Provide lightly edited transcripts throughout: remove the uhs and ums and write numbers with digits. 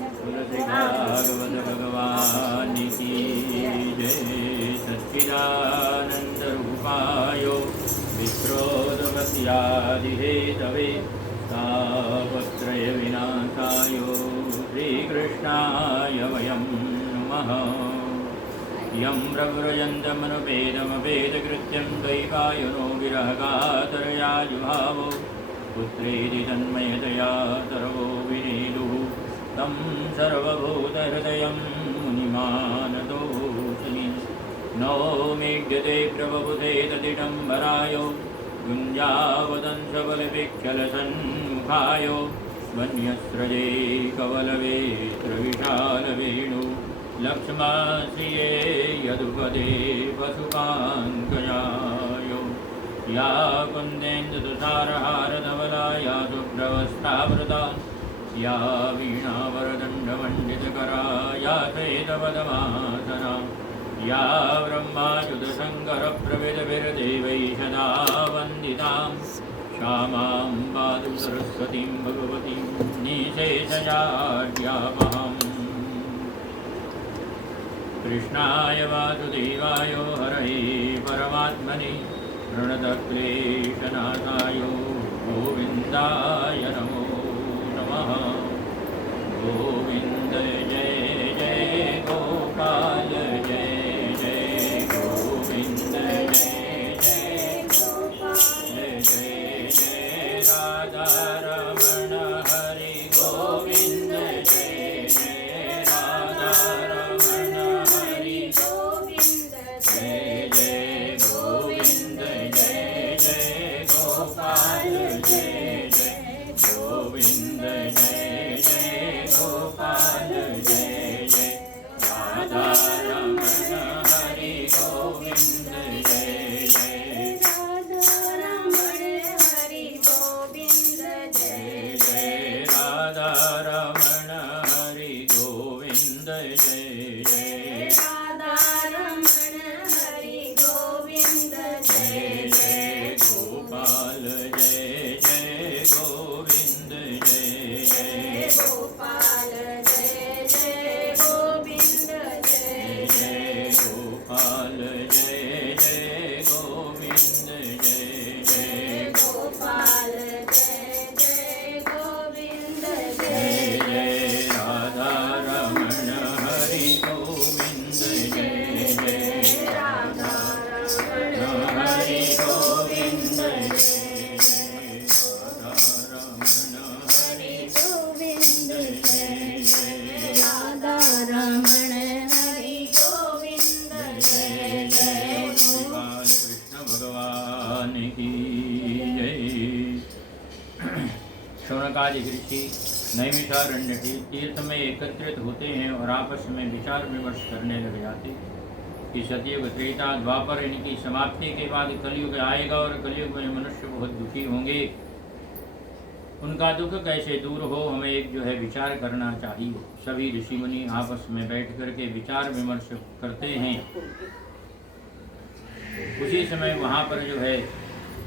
तुलसी भागवत भगवान की जय। सच्चिदानंद रूपाय विश्रोदमस्यादिहेतवे तापत्रय विनाशाय श्रीकृष्णाय वयं नमः। यं प्रव्रजन्तमनुपेदमपेदकृत्यं द्वैपायनो विरहकातरया जुभावो पुत्रेति तन्मयतया सर्वो विनेदुः तं सर्वभूतहृदयं मुनिमानतोऽस्मि। नौमीड्यते प्रबुधे तदिडम्बराय गुञ्जावदंशबलविक्षलसन्मुखाय वन्यस्रजे कवलवेत्रविशालवेणु लक्ष्माश्रिये यदुपदे पशुपाङ्कजाय। या कुन्देन्दुतुषारहारधवला या शुभ्रवस्त्रावृता या वीणावरदण्डमण्डितकरा या श्वेतपद्मासना या ब्रह्माच्युतशङ्करप्रभृतिभिर्देवैः सदा वन्दितां श्यामां पातु सरस्वतीं भगवतीं निःशेषजाड्यापहाम्। कृष्णाय वासुदेवाय हरये परमात्मने प्रणतक्लेशनाशाय गोविन्दाय नमो नमः। गोविन्द जय जय गोपाल जय जय गोविन्द जय जय गोपाल जय जय राधारमण हरि गोविन्द जय जय राधारमण हरि गोविन्द जय जय गोविन्द जय जय गोपाल जय जय गोविन्द जय जय गोपाल जय जय राधारमण हरि गोविन्द जय जय राधारमण हरि गोविन्द जय जय राधारमण हरि गोविन्द जय जय राधारमण हरि गोविन्द जय जय जय गोपाल जय जय गोविन्द जय जय गोपाल जय जय गोविन्द जय जय गोपाल जय जय गोविन्द जय जय गोपाल जय जय गोविन्द जय जय जय राधारमण हरि गोविन्द जय जय राधारमण हरि गोविन्द जय जय राधारमण हरि गोविन्द जय जय राधारमण हरि गोविन्द जय जय श्री बालकृष्ण भगवान की जय। शौनकादि ऋषि नैमिषारण्य के तीर्थ में एकत्रित होते हैं और आपस में विचार विमर्श करने लग जाते हैं कि सतयुग त्रेता द्वापर इनकी समाप्ति के बाद कलयुग आएगा और कलयुग में मनुष्य बहुत दुखी होंगे। उनका दुख कैसे दूर हो, हमें एक जो है विचार करना चाहिए। सभी ऋषि मुनि आपस में बैठ करके विचार विमर्श करते हैं। उसी समय वहाँ पर जो है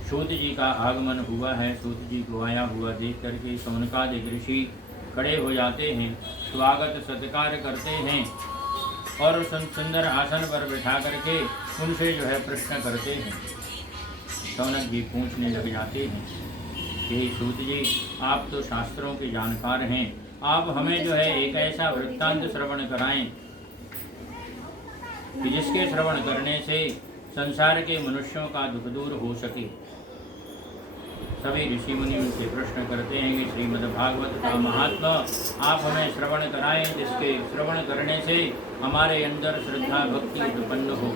सूत जी का आगमन हुआ है। सूत जी को आया हुआ देख करके शौनकादि ऋषि खड़े हो जाते हैं, स्वागत सत्कार करते हैं और सुंदर आसन पर बैठा करके उनसे जो है प्रश्न करते हैं। शौनक जी पूछने लग जाते हैं कि सूत जी, आप तो शास्त्रों के जानकार हैं, आप हमें जो है एक ऐसा वृत्तांत श्रवण कराएं कि जिसके श्रवण करने से संसार के मनुष्यों का दुख दूर हो सके। सभी ऋषि मुनि उनसे प्रश्न करते हैं कि श्रीमद् भागवत का महात्मा आप हमें श्रवण कराएं, जिसके श्रवण करने से हमारे अंदर श्रद्धा भक्ति उत्पन्न हो।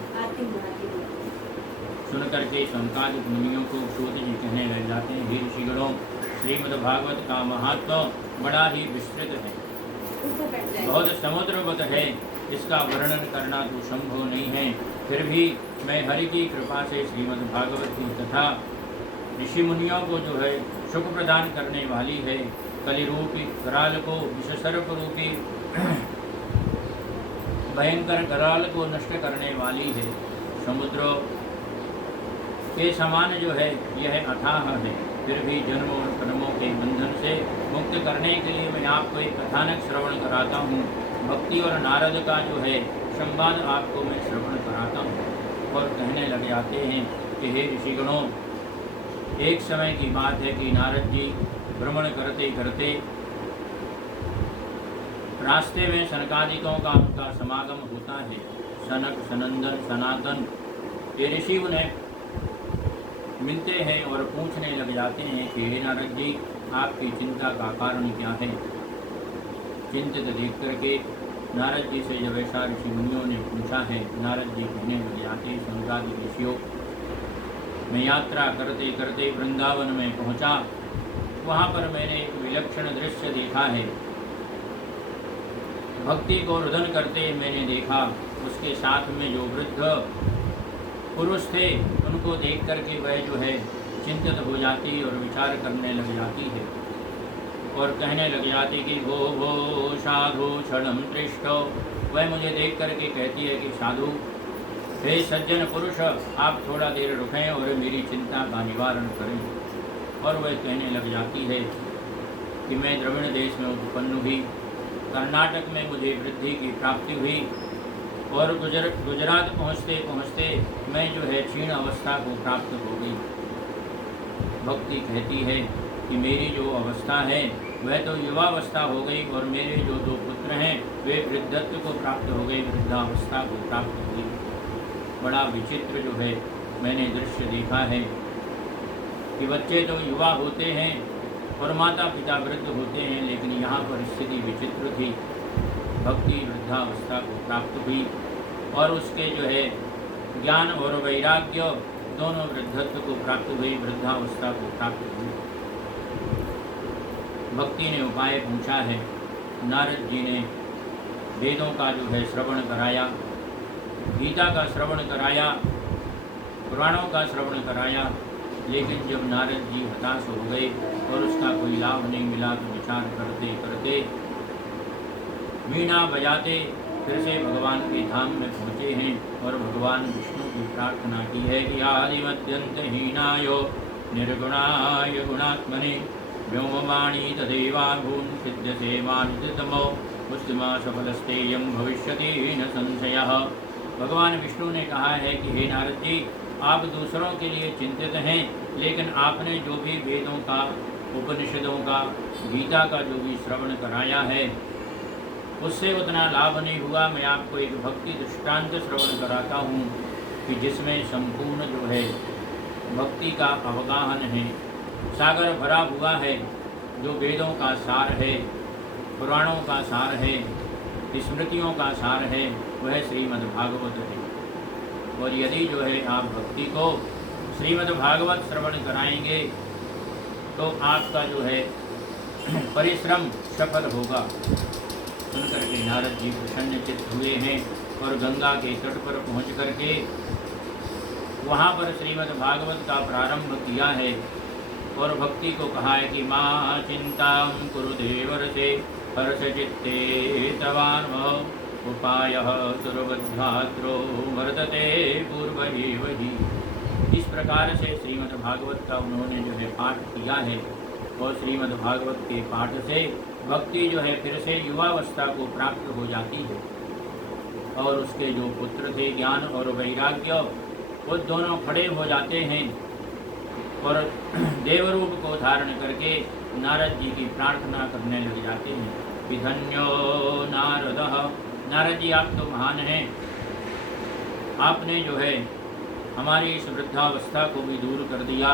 सुन करके शौनकादि मुनियों को सूत जी कहने लग जाते हैं, हे ऋषिगणों, श्रीमद् भागवत का महात्मा बड़ा ही विस्तृत है, बहुत समुद्रवत है, इसका वर्णन करना तो संभव नहीं है। फिर भी मैं हरि की कृपा से श्रीमद् भागवत की कथा ऋषि मुनियों को जो है सुख प्रदान करने वाली है। कलिरूपी कराल को, विषसर्प रूपी भयंकर कराल को नष्ट करने वाली है। समुद्र के समान जो है यह अथाह है, फिर भी जन्मों और कर्मों के बंधन से मुक्त करने के लिए मैं आपको एक कथानक श्रवण कराता हूँ। भक्ति और नारद का जो है संवाद आपको मैं श्रवण कराता हूँ। और कहने लग जाते हैं कि हे ऋषिगणों, एक समय की बात है कि नारद जी भ्रमण करते करते रास्ते में सनकादिकों का उनका समागम होता है। सनक, सनंदन, सनातन ये ऋषि उन्हें मिलते हैं और पूछने लग जाते हैं कि हे नारद जी, आपकी चिंता का कारण क्या है। चिंतित देख करके नारद जी से जब ऐसा ऋषि मुनियों ने पूछा है, नारद जी कहने लग जाते हैं, सनकादि ऋषियों, मैं यात्रा करते करते वृंदावन में पहुंचा। वहाँ पर मैंने एक विलक्षण दृश्य देखा है। भक्ति को रुदन करते मैंने देखा। उसके साथ में जो वृद्ध पुरुष थे उनको देख करके वह जो है चिंतित हो जाती और विचार करने लग जाती है और कहने लग जाती कि भो भो साधु क्षणम दृष्टो। वह मुझे देख करके कहती है कि साधु, हे सज्जन पुरुष, आप थोड़ा देर रुकें और मेरी चिंता का निवारण करें। और वह कहने लग जाती है कि मैं द्रविड़ देश में उत्पन्न हुई, कर्नाटक में मुझे वृद्धि की प्राप्ति हुई और गुजरात पहुँचते पहुँचते मैं जो है क्षीण अवस्था को प्राप्त हो गई। भक्ति कहती है कि मेरी जो अवस्था है वह तो युवावस्था हो गई और मेरे जो दो पुत्र हैं वे वृद्धत्व को प्राप्त हो गए, वृद्धावस्था को प्राप्त हो गई। बड़ा विचित्र जो है मैंने दृश्य देखा है कि बच्चे तो युवा होते हैं और माता पिता वृद्ध होते हैं, लेकिन यहाँ पर स्थिति विचित्र थी। भक्ति वृद्धावस्था को प्राप्त हुई और उसके जो है ज्ञान और वैराग्य दोनों वृद्धत्व को प्राप्त हुई, वृद्धावस्था को प्राप्त हुई। भक्ति ने उपाय पूछा है। नारद जी ने वेदों का जो है श्रवण कराया, गीता का श्रवण कराया, पुराणों का श्रवण कराया, लेकिन जब नारद जी हताश हो गए और उसका कोई लाभ नहीं मिला तो विचार करते करते वीणा बजाते फिर से भगवान के धाम में पहुँचे हैं और भगवान विष्णु की प्रार्थना की है कि आदिमत्यंतहीनायो निर्गुणाय गुणात्मने व्योमवाणी तदेवा भून् सिद्ध्यसे मानितमो मुस्लिमा सफलस्तेयं भविष्यति न संशयः। भगवान विष्णु ने कहा है कि हे नारद जी, आप दूसरों के लिए चिंतित हैं, लेकिन आपने जो भी वेदों का, उपनिषदों का, गीता का जो भी श्रवण कराया है उससे उतना लाभ नहीं हुआ। मैं आपको एक भक्ति दृष्टांत श्रवण कराता हूँ कि जिसमें संपूर्ण जो है भक्ति का अवगाहन है, सागर भरा हुआ है। जो वेदों का सार है, पुराणों का सार है, स्मृतियों का सार है, वह श्रीमद् भागवत है। और यदि जो है आप भक्ति को श्रीमद् भागवत श्रवण कराएंगे तो आपका जो है परिश्रम सफल होगा। सुनकर के नारद जी प्रसन्नचित्त हुए हैं और गंगा के तट पर पहुँच करके वहाँ पर श्रीमद् भागवत का प्रारंभ किया है और भक्ति को कहा है कि माँ चिंतां कुरु देवर्षे हर्षचित्ते तवान्वः उपायः सुरवद्धात्रो वर्तते पूर्वैव हि। इस प्रकार से श्रीमद् भागवत का उन्होंने जो है पाठ किया है और श्रीमद् भागवत के पाठ से भक्ति जो है फिर से युवावस्था को प्राप्त हो जाती है और उसके जो पुत्र थे ज्ञान और वैराग्य वो दोनों खड़े हो जाते हैं और देवरूप को धारण करके नारद जी की प्रार्थना करने लग जाते हैं। विधन्यो नारदः, नारद जी आप तो महान हैं, आपने जो है हमारी इस वृद्धावस्था को भी दूर कर दिया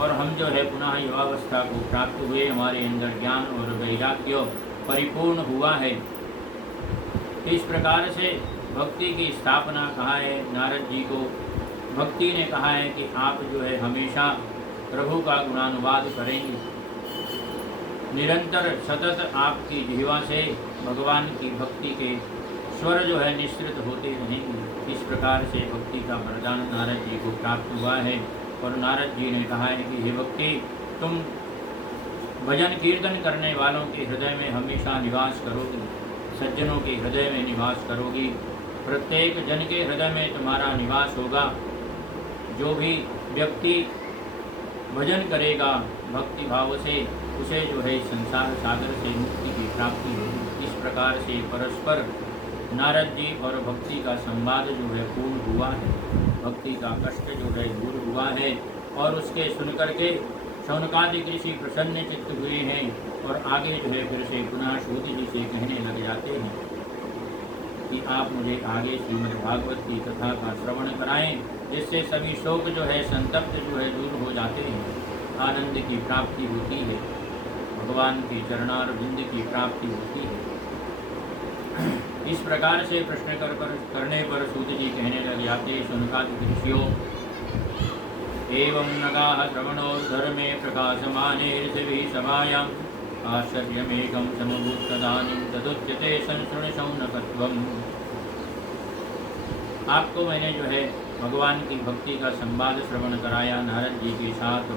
और हम जो है पुनः युवावस्था को प्राप्त हुए, हमारे अंदर ज्ञान और वैराग्य परिपूर्ण हुआ है। इस प्रकार से भक्ति की स्थापना कहा है नारद जी को। भक्ति ने कहा है कि आप जो है हमेशा प्रभु का गुणानुवाद करेंगे, निरंतर सतत आपकी जिह्वा से भगवान की भक्ति के स्वर जो है निश्रित होते रहेंगे। इस प्रकार से भक्ति का वरदान नारद जी को प्राप्त हुआ है और नारद जी ने कहा है कि हे भक्ति, तुम भजन कीर्तन करने वालों के हृदय में हमेशा निवास करोगी, सज्जनों के हृदय में निवास करोगी, प्रत्येक जन के हृदय में तुम्हारा निवास होगा। जो भी व्यक्ति भजन करेगा भक्ति भाव से, उसे जो है संसार सागर से मुक्ति की प्राप्ति होगी। इस प्रकार से परस्पर नारद जी और भक्ति का संवाद जो है पूर्ण हुआ है। भक्ति का कष्ट जो है दूर हुआ है और उसके सुनकर के शौनकादिक ऋषि प्रसन्न चित्त हुए हैं और आगे जो है फिर से पुनः सूत जी से कहने लग जाते हैं कि आप मुझे आगे श्रीमद् भागवत की कथा का श्रवण कराएं, जिससे सभी शोक जो है संतप्त जो है दूर हो जाते हैं, आनंद की प्राप्ति होती है, भगवान के चरणारविंद की प्राप्ति होती है। इस प्रकार से प्रश्न करने पर सूत जी कहने लग जाते, शौनकादिक ऋषियों, एवं नगाः श्रवणोद्धर्मे प्रकाशमाने ऋषिभिः सभायाम् आश्चर्यमेकं समभूत्तदानीं तदुच्यते संशृणुशौनकत्वम्। आपको मैंने जो है भगवान की भक्ति का संवाद श्रवण कराया नारद जी के साथ,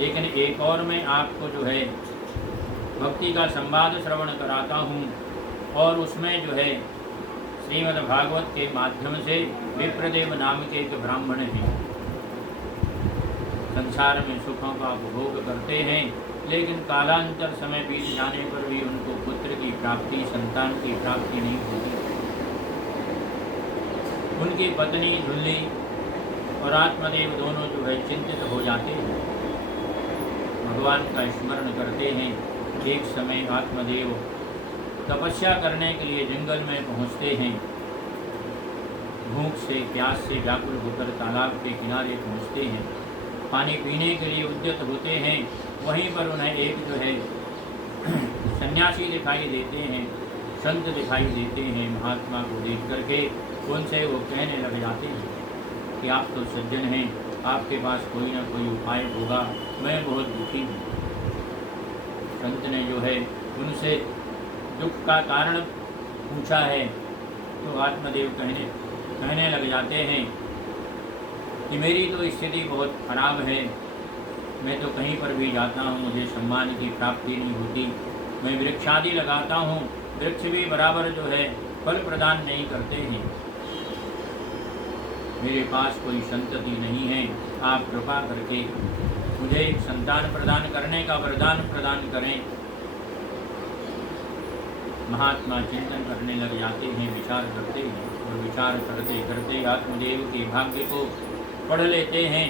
लेकिन एक और मैं आपको जो है भक्ति का संवाद श्रवण कराता हूँ और उसमें जो है श्रीमद् भागवत के माध्यम से विप्रदेव नाम के एक ब्राह्मण हैं, संसार में सुखों का उपभोग करते हैं, लेकिन कालांतर समय बीत जाने पर भी उनको पुत्र की प्राप्ति, संतान की प्राप्ति नहीं होती। उनकी पत्नी धुल्ली और आत्मदेव दोनों जो है चिंतित हो जाते हैं, भगवान का स्मरण करते हैं। एक समय आत्मदेव तपस्या करने के लिए जंगल में पहुंचते हैं, भूख से प्यास से व्याकुल होकर तालाब के किनारे पहुंचते हैं, पानी पीने के लिए उद्यत होते हैं। वहीं पर उन्हें एक जो है सन्यासी दिखाई देते हैं, संत दिखाई देते हैं। महात्मा को देख करके उनसे वो कहने लग जाते हैं कि आप तो सज्जन हैं, आपके पास कोई ना कोई उपाय होगा, मैं बहुत दुखी हूँ। संत ने जो है उनसे दुख का कारण पूछा है तो आत्मदेव कहने लग जाते हैं कि मेरी तो स्थिति बहुत खराब है, मैं तो कहीं पर भी जाता हूँ मुझे सम्मान की प्राप्ति नहीं होती, मैं वृक्ष आदि लगाता हूँ, वृक्ष भी बराबर जो है फल प्रदान नहीं करते हैं, मेरे पास कोई संतति नहीं है, आप कृपा करके मुझे एक संतान प्रदान करने का वरदान प्रदान करें। महात्मा चिंतन करने लग जाते हैं, विचार करते हैं और विचार करते करते आत्मदेव के भाग्य को पढ़ लेते हैं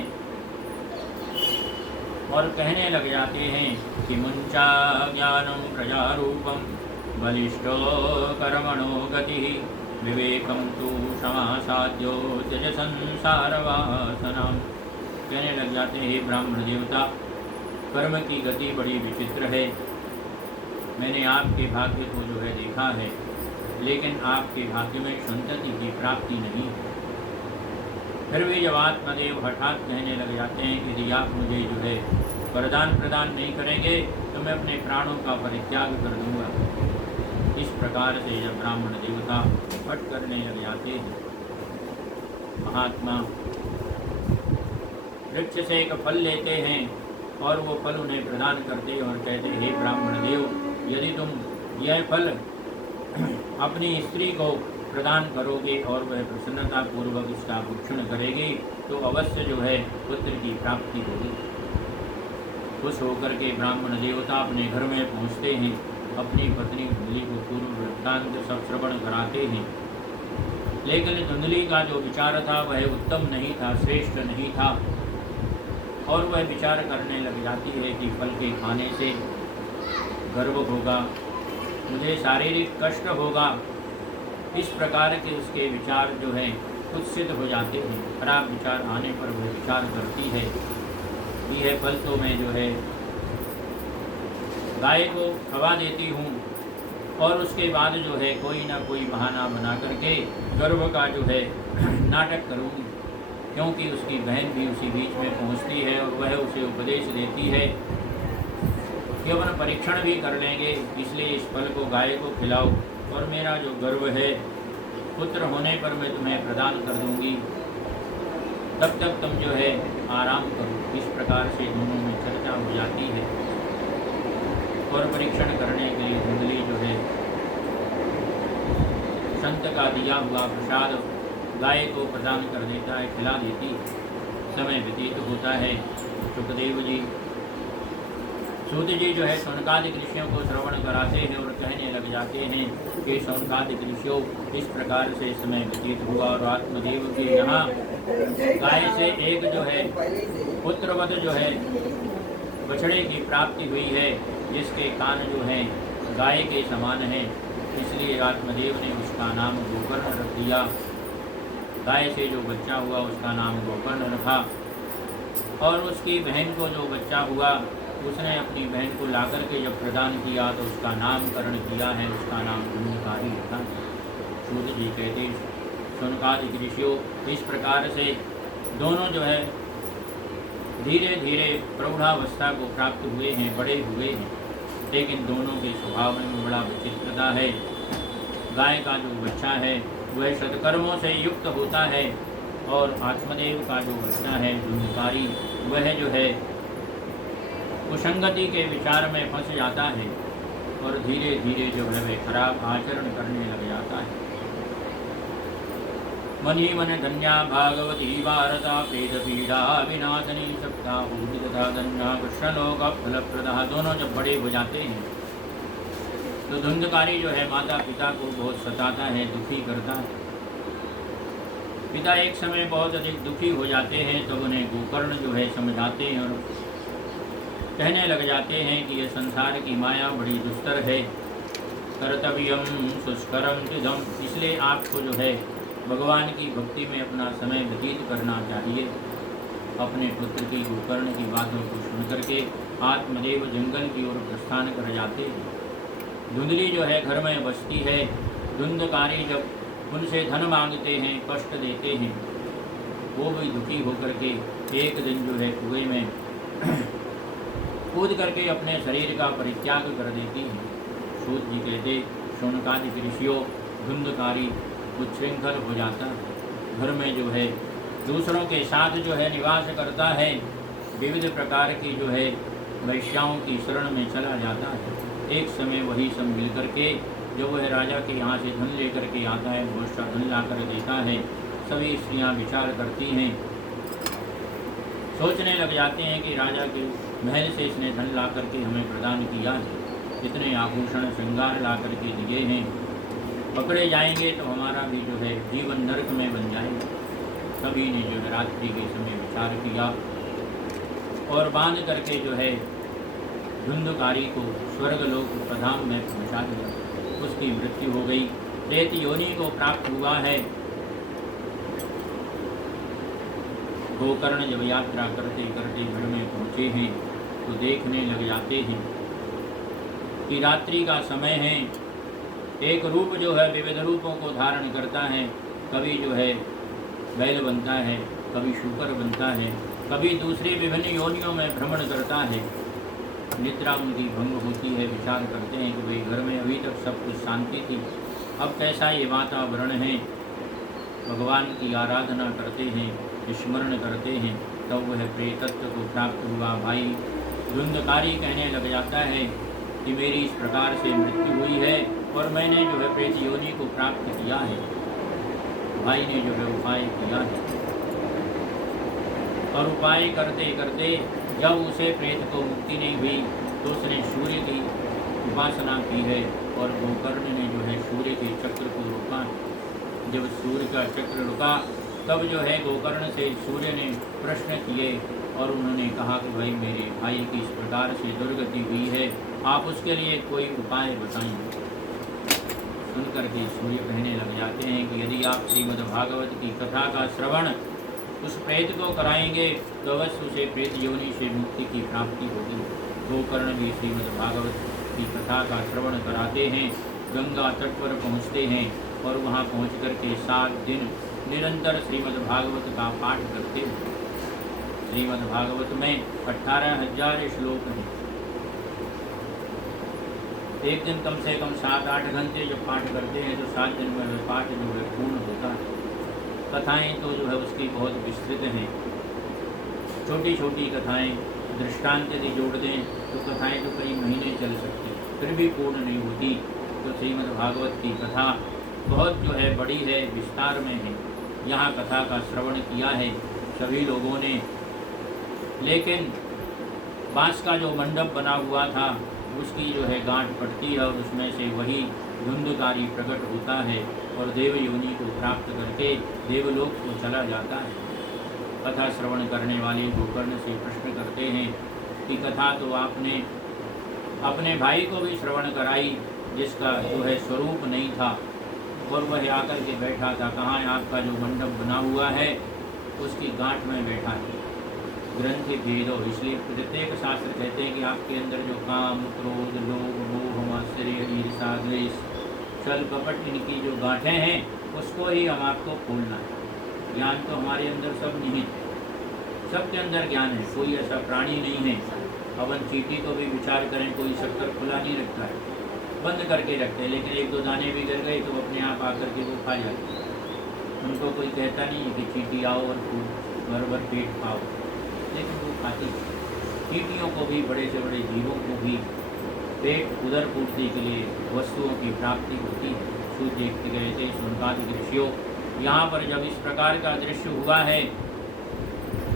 और कहने लग जाते हैं कि मुंचा ज्ञानम प्रजारूपम बलिष्ठो कर्मणो गति विवेकम तु समासाद्यो त्यज संसार वासनाम। कहने लग जाते हैं, ब्राह्मण देवता, कर्म की गति बड़ी विचित्र है, मैंने आपके भाग्य को जो है देखा है, लेकिन आपके भाग्य में संतति की प्राप्ति नहीं है। फिर भी जब आत्मदेव हठात कहने लग जाते हैं कि यदि आप मुझे जो है वरदान प्रदान नहीं करेंगे तो मैं अपने प्राणों का परित्याग कर दूंगा। इस प्रकार से जब ब्राह्मण देवता हट करने लग जाते हैं, महात्मा वृक्ष से एक फल लेते हैं और वो फल उन्हें प्रदान करते और कहते, हे ब्राह्मण देव, यदि तुम यह फल अपनी स्त्री को प्रदान करोगे और वह प्रसन्नता पूर्वक इसका भक्षण करेगी तो अवश्य जो है पुत्र की प्राप्ति होगी। खुश होकर के ब्राह्मण देवता अपने घर में पहुंचते हैं, अपनी पत्नी धुंधली को पूर्व वृत्तांत सब श्रवण कराते हैं, लेकिन धुंधली का जो विचार था वह उत्तम नहीं था, श्रेष्ठ नहीं था और वह विचार करने लग जाती है कि फल के खाने से गर्व होगा, मुझे शारीरिक कष्ट होगा। इस प्रकार के उसके विचार जो है कुत्सित हो जाते हैं। खराब विचार आने पर वह विचार करती है कि यह फल तो मैं जो है गाय को खवा देती हूँ और उसके बाद जो है कोई ना कोई बहाना बना करके गर्व का जो है नाटक करूँगी, क्योंकि उसकी बहन भी उसी बीच में पहुँचती है और वह उसे उपदेश देती है कि अपन परीक्षण भी कर लेंगे, इसलिए इस फल को गाय को खिलाओ और मेरा जो गर्व है पुत्र होने पर मैं तुम्हें प्रदान कर दूंगी, तब तक तुम जो है आराम करो। इस प्रकार से दोनों में चर्चा हो जाती है और परीक्षण करने के लिए धुंधली जो है संत का दिया हुआ प्रसाद गाय को प्रदान कर देता है, खिला देती है। समय व्यतीत होता है, सुखदेव जी। सूत जी जो है शौनकादिक ऋषियों को श्रवण कराते हैं और कहने लग जाते हैं कि शौनकादिक ऋषियों इस प्रकार से समय व्यतीत हुआ और आत्मदेव के यहाँ गाय से एक जो है पुत्रवत जो है बछड़े की प्राप्ति हुई है, जिसके कान जो है गाय के समान है, इसलिए आत्मदेव ने उसका नाम गोकर्ण रख दिया। गाय से जो बच्चा हुआ उसका नाम गोकर्ण रखा। और उसकी बहन को जो बच्चा हुआ उसने अपनी बहन को लाकर के जब प्रदान किया तो उसका नामकरण किया है, उसका नाम धुंधकारी रखा। सूत जी कहते शौनकादिक ऋषियों इस प्रकार से दोनों जो है धीरे धीरे प्रौढ़ावस्था को प्राप्त हुए हैं, बड़े हुए हैं, लेकिन दोनों के स्वभाव में बड़ा विचित्रता है। गाय का जो बच्चा है वह सत्कर्मों से युक्त होता है और आत्मदेव का जो बच्चा है धुंधकारी वह जो है कुसंगति के विचार में फंस जाता है और धीरे धीरे जो है वह खराब आचरण करने लग जाता है। मन ही मन धन्या भागवती वारता प्रेत पीड़ा विनाशनी सप्ता भूमि तथा धन्या कृष्णलोक फलप्रदा। दोनों जब बड़े हो जाते हैं तो धुंधकारी जो है माता पिता को बहुत सताता है, दुखी करता है। पिता एक समय बहुत अधिक दुखी हो जाते हैं तो उन्हें गोकर्ण जो है समझाते हैं और कहने लग जाते हैं कि यह संसार की माया बड़ी दुस्तर है, कर्तव्यम सुष्करम तिदम, इसलिए आपको जो है भगवान की भक्ति में अपना समय व्यतीत करना चाहिए। अपने पुत्र की गोकर्ण की बातों को सुन करके आत्मदेव जंगल की ओर प्रस्थान कर जाते हैं। धुंधली जो है घर में बसती है। धुंधकारी जब उनसे धन मांगते हैं, कष्ट देते हैं, वो भी दुखी होकर के एक दिन जो है कुएं में कूद करके अपने शरीर का परित्याग कर देती है। सूत जी कहते शौनकादिक ऋषियों धुंधकारी उच्छृंखल हो जाता है, घर में जो है दूसरों के साथ जो है निवास करता है, विविध प्रकार की जो है वैश्याओं की शरण में चला जाता है। एक समय वही सब मिल करके जब वह राजा के यहाँ से धन लेकर के आता है, बहुत सा धन ला कर देता है, सभी स्त्रियाँ विचार करती हैं, सोचने लग जाते हैं कि राजा के महल से इसने धन ला करके हमें प्रदान किया है, इतने आभूषण श्रृंगार ला करके दिए हैं, पकड़े जाएंगे तो हमारा भी जो है जीवन नरक में बन जाएगा। सभी ने जो है रात्रि के समय विचार किया और बांध करके जो है धुंधकारी को स्वर्गलोक प्रधान में पहुँचा दिया। उसकी मृत्यु हो गई, प्रेत योनि को प्राप्त हुआ है। गोकर्ण जब यात्रा करते करते घर में पहुँचे हैं तो देखने लग जाते हैं कि रात्रि का समय है। एक रूप जो है विविध रूपों को धारण करता है, कभी जो है बैल बनता है, कभी शूकर बनता है, कभी दूसरी विभिन्न योनियों में भ्रमण करता है। निद्रा उनकी भंग होती है, विचार करते हैं कि भाई घर में अभी तक सब कुछ शांति थी, अब कैसा ये वातावरण है। भगवान की आराधना करते हैं, स्मरण करते हैं, तब वह प्रेतत्व को प्राप्त हुआ। भाई धुंधकारी कहने लग जाता है कि मेरी इस प्रकार से मृत्यु हुई है और मैंने जो है प्रेत योनि को प्राप्त किया है। भाई ने जो है उपाय किया है और उपाय करते करते जब उसे प्रेत को मुक्ति नहीं हुई तो उसने सूर्य की उपासना की है और गोकर्ण ने जो है सूर्य के चक्र को रोका। जब सूर्य का चक्र रुका तब जो है गोकर्ण से सूर्य ने प्रश्न किए और उन्होंने कहा कि भाई मेरे भाई की इस प्रकार से दुर्गति हुई है, आप उसके लिए कोई उपाय बताएं। सुनकर के सूर्य कहने लग जाते हैं कि यदि आप श्रीमद् भागवत की कथा का श्रवण उस प्रेत को कराएंगे तो अवश्य उसे प्रेत योनि से मुक्ति की प्राप्ति होगी। गोकर्ण भी श्रीमद् भागवत की कथा का श्रवण कराते हैं, गंगा तट पर पहुँचते हैं और वहाँ पहुँच कर के 7 दिन निरंतर श्रीमद् भागवत का पाठ करते हैं। श्रीमद् भागवत में 18,000 श्लोक हैं। एक दिन कम से कम 7-8 घंटे जब पाठ करते हैं तो 7 दिन में वह पाठ जो है पूर्ण होता है। कथाएं तो जो है उसकी बहुत विस्तृत हैं, छोटी छोटी कथाएं दृष्टांत यदि जोड़ दें तो कथाएं तो कई महीने चल सकती, फिर भी पूर्ण नहीं होती। तो श्रीमद् भागवत की कथा बहुत जो है बड़ी है, विस्तार में है। यहाँ कथा का श्रवण किया है सभी लोगों ने, लेकिन बांस का जो मंडप बना हुआ था उसकी जो है गांठ पड़ती है और उसमें से वही धुंधकारी प्रकट होता है और देव योनि को प्राप्त करके देवलोक को चला जाता है। कथा श्रवण करने वाले गोकर्ण से प्रश्न करते हैं कि कथा तो आपने अपने भाई को भी श्रवण कराई जिसका जो है स्वरूप नहीं था और वह आकर के बैठा था, कहाँ आपका जो मंडप बना हुआ है उसकी गांठ में बैठा है। ग्रंथि भेदो, इसलिए प्रत्येक शास्त्र कहते हैं कि आपके अंदर जो काम, क्रोध, लोभ, मोह, आश्चर्य, ईर्षा, द्वेष, छल, कपट, इनकी जो गांठें हैं उसको ही हम आपको खोलना है। ज्ञान तो हमारे अंदर सब निहित है, सबके अंदर ज्ञान है, कोई ऐसा प्राणी नहीं है। अपन चींटी को भी विचार करें, कोई शक्कर खुला नहीं रखता है, बंद करके रखते हैं, लेकिन एक दो दाने भी गिर गए तो अपने आप आकर के वो खा जाते हैं। उनको कोई कहता नहीं है कि चींटी आओ और भर भर पेट खाओ, लेकिन वो खाती है। चींटियों को भी, बड़े से बड़े जीवों को भी पेट उदर पूर्ति के लिए वस्तुओं की प्राप्ति होती है। सूर्य देखते गए थे सुनकादि दृश्यों। यहाँ पर जब इस प्रकार का दृश्य हुआ है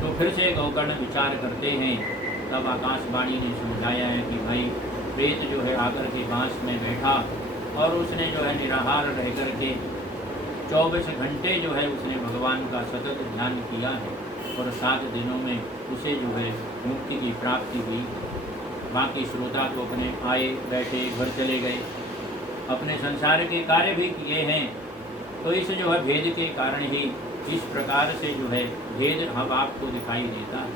तो फिर से गोकर्ण विचार करते हैं। तब आकाशवाणी ने समझाया है कि भाई प्रेत जो है आकर के बांस में बैठा और उसने जो है निराहार रह कर के 24 घंटे जो है उसने भगवान का सतत ध्यान किया है और 7 दिनों में उसे जो है मुक्ति की प्राप्ति हुई। बाकी श्रोता तो अपने आए बैठे घर चले गए, अपने संसार के कार्य भी किए हैं। तो इस जो है भेद के कारण ही इस प्रकार से जो है भेद अब आपको दिखाई देता है।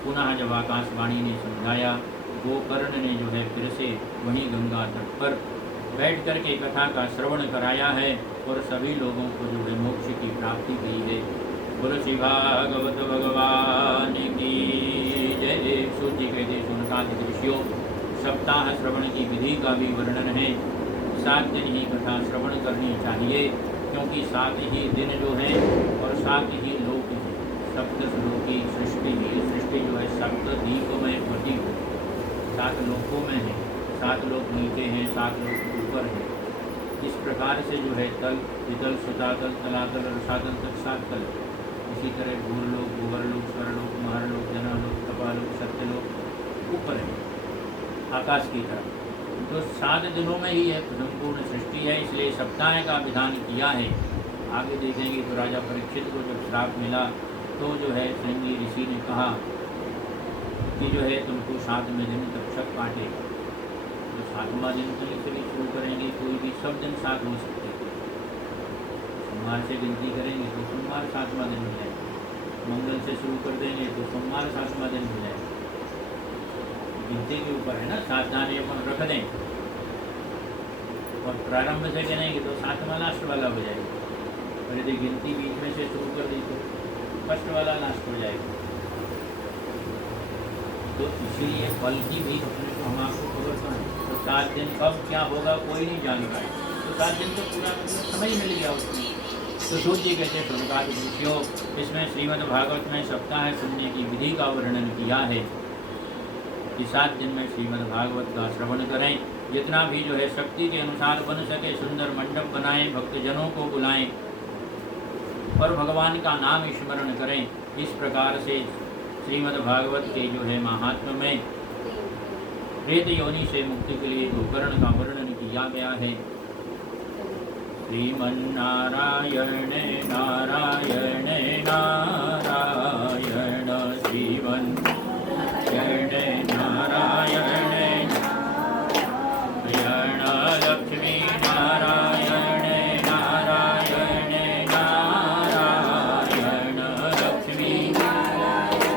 पुनः जब आकाशवाणी ने समझाया, गोकर्ण ने जो है फिर से वहीं गंगा तट पर बैठ कर के कथा का श्रवण कराया है और सभी लोगों को जो है मोक्ष की प्राप्ति की है। बोलो श्री भागवत भगवान की जय। सूर्य कहते सुनकादि दृश्यों सप्ताह श्रवण की विधि का भी वर्णन है। 7 दिन ही कथा श्रवण करनी चाहिए, क्योंकि 7 ही दिन जो है और 7 ही लोक हैं। सप्त श्लोकी सृष्टि ही, सृष्टि जो है सप्त दीप में बटी हुई, 7 लोकों में है। 7 लोक नीचे हैं, 7 लोक ऊपर है। इस प्रकार से जो है तल, वितल, सुतातल, तलातल, रसातल तक 7 तल। इसी तरह भूरलोक, भूवरलोक, स्वरलोक, महरलोक, जनालोक, तपालोक, सत्यलोक ऊपर है आकाश की तरफ। तो 7 दिनों में ही है संपूर्ण सृष्टि है, इसलिए सप्ताह का विधान किया है। आगे देखेंगे तो राजा परीक्षित को जब श्राप मिला तो जो है श्रृंगी ऋषि ने कहा कि जो है तुमको 7वें दिन तक्षक काटे। तो 7वां दिन तो इसलिए शुरू करेंगे, कोई भी सब दिन 7 हो सकते हैं। सोमवार से गिनती करेंगे तो सोमवार 7वां दिन हो जाएगा, मंगल से शुरू कर देंगे तो सोमवार 7वां दिन हो जाएगा। गिनती के ऊपर है ना, 7 दाने अपन रख दें और प्रारंभ से गिनेंगे तो 7वां लास्ट वाला हो जाएगा, और यदि गिनती बीच में से शुरू कर दी तो फर्स्ट वाला लास्ट हो जाएगा। तो इसीलिए फल की भी अपने को हम आपको खबर पाएँ। तो 7 दिन कब क्या होगा कोई नहीं जान पाए, तो 7 दिन तो पूरा समय मिल गया उसमें। तो सूर्य जी कहते सुनकादि दृश्यों, इसमें श्रीमद् भागवत में सप्ताह सुनने की विधि का वर्णन किया है कि 7 दिन में श्रीमद् भागवत का श्रवण करें। जितना भी जो है शक्ति के अनुसार बन सके सुंदर मंडप बनाएं, भक्तजनों को बुलाएं और भगवान का नाम स्मरण करें। इस प्रकार से श्रीमद् भागवत के जो है महात्म्य में प्रेत योनि से मुक्ति के लिए गोकर्ण का वर्णन किया गया है। श्रीमन्नारायण नारायण नारायण श्रीमन् नारायण नारायण लक्ष्मी नारायण नारायण नारायण लक्ष्मी नारायण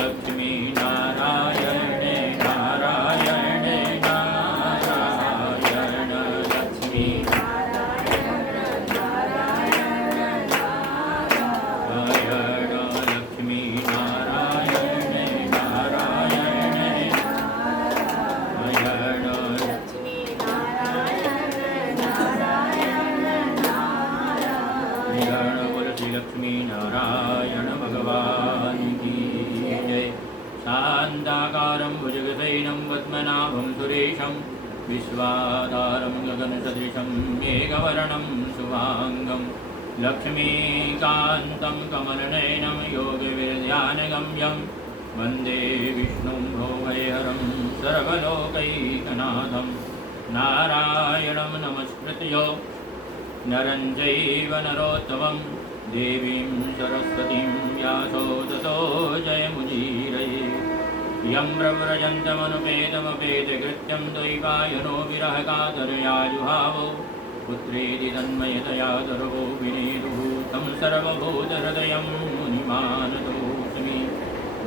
लक्ष्मी नारायण नारायण नारायण लक्ष्मी लक्ष्मी नारायण भगवान की जय। शान्ताकारं भुजगशयनं पद्मनाभं सुरेशं विश्वाधारं गगनसदृशं मेघवर्णं शुभांगं लक्ष्मीकान्तं कमलनयनं योगविद्यानगम्यं वन्दे विष्णुं भोगैहरं सर्वलोकैकनाथं नारायणं नमस्कृत्य नरं चैव नरोत्तमं देवीं सरस्वतीं व्यासो ततो जयमुदीरये यं प्रव्रजन्तमनुपेतमपेतकृत्यं द्वैपायनो विरहकातरयाजुहावो पुत्रेति तन्मयतया सर्वो विनेदुः तं सर्वभूतहृदयं मुनिमानतोऽस्मि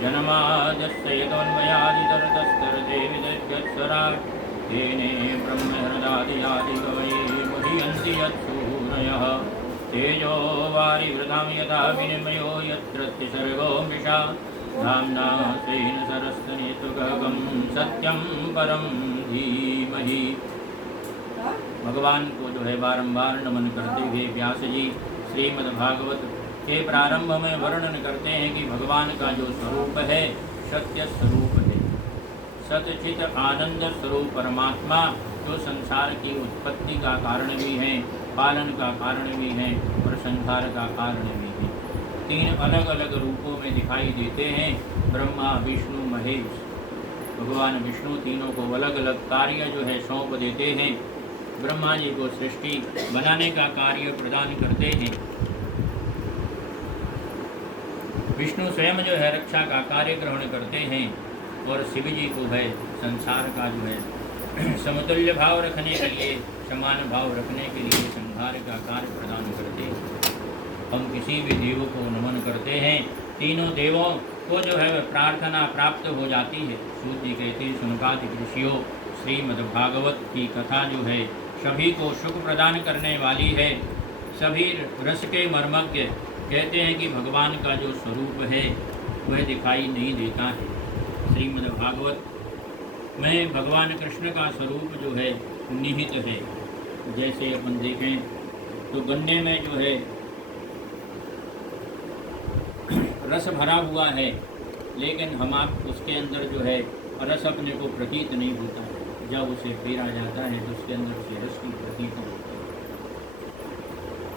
जन्माद्यस्य यतोऽन्वयादितरतस्तरदेविदर्गत्सराट् तेने ब्रह्महृदादियादिकवये मुह्यन्ति यत्सूरयः तेजो वारिवृधां यथा विनिमयो यत्र सर्गो मृषा धाम्ना स्वेन सरस्तनेतुगं सत्यं परं धीमहि। भगवान को जो है बारंबार नमन करते हुए व्यास जी श्रीमद्भागवत के प्रारंभ में वर्णन करते हैं कि भगवान का जो स्वरूप है सत्य स्वरूप है, सतचित आनंद स्वरूप परमात्मा जो संसार की उत्पत्ति का कारण भी है, पालन का कारण भी है और संहार का कारण भी है। तीन अलग अलग रूपों में दिखाई देते हैं, ब्रह्मा विष्णु महेश। भगवान विष्णु तीनों को अलग अलग कार्य जो है सौंप देते हैं। ब्रह्मा जी को सृष्टि बनाने का कार्य प्रदान करते हैं, विष्णु स्वयं जो है रक्षा का कार्य ग्रहण करते हैं और शिव जी को है संसार का जो है समतुल्य भाव रखने के लिए, समान भाव रखने के लिए संहार का कार्य प्रदान करते हैं। हम किसी भी देव को नमन करते हैं, तीनों देवों को जो है प्रार्थना प्राप्त हो जाती है। सूत जी कहते हैं सुनकादि ऋषियों श्रीमद्भागवत की कथा जो है सभी को सुख प्रदान करने वाली है। सभी रस के मर्मज्ञ कहते हैं कि भगवान का जो स्वरूप है वह दिखाई नहीं देता है। श्रीमद्भागवत में भगवान कृष्ण का स्वरूप जो है निहित है। जैसे अपन देखें तो गन्ने में जो है रस भरा हुआ है, लेकिन हम आप उसके अंदर जो है रस अपने को प्रतीत नहीं होता है। जब उसे फेरा जाता है तो उसके अंदर से रस की प्रतीत होती है।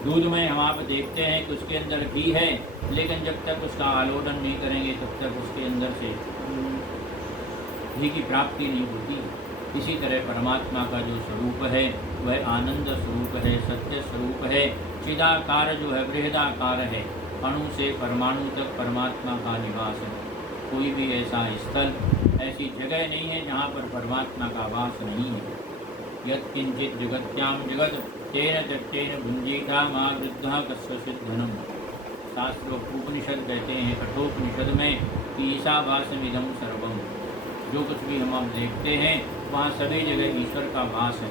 दूध में हम आप देखते हैं कि उसके अंदर घी है, लेकिन जब तक उसका आलोडन नहीं करेंगे तब तक उसके अंदर से घी की प्राप्ति नहीं होती। इसी तरह परमात्मा का जो स्वरूप है वह आनंद स्वरूप है, सत्य स्वरूप है, चिदाकार जो है बृहदाकार है। अणु से परमाणु तक परमात्मा का निवास है। कोई भी ऐसा स्थल, ऐसी जगह नहीं है जहाँ पर परमात्मा का वास नहीं है। यत्किंचित जगत्याम जगत तेन त्यक्तेन भुंजीता माँ वृद्धा कस्यचित् धनम। शास्त्रोपनिषद कहते हैं कठोपनिषद में कि ईशावासमिदं सर्वम। जो कुछ भी हम देखते हैं वहाँ सभी जगह ईश्वर का वास है।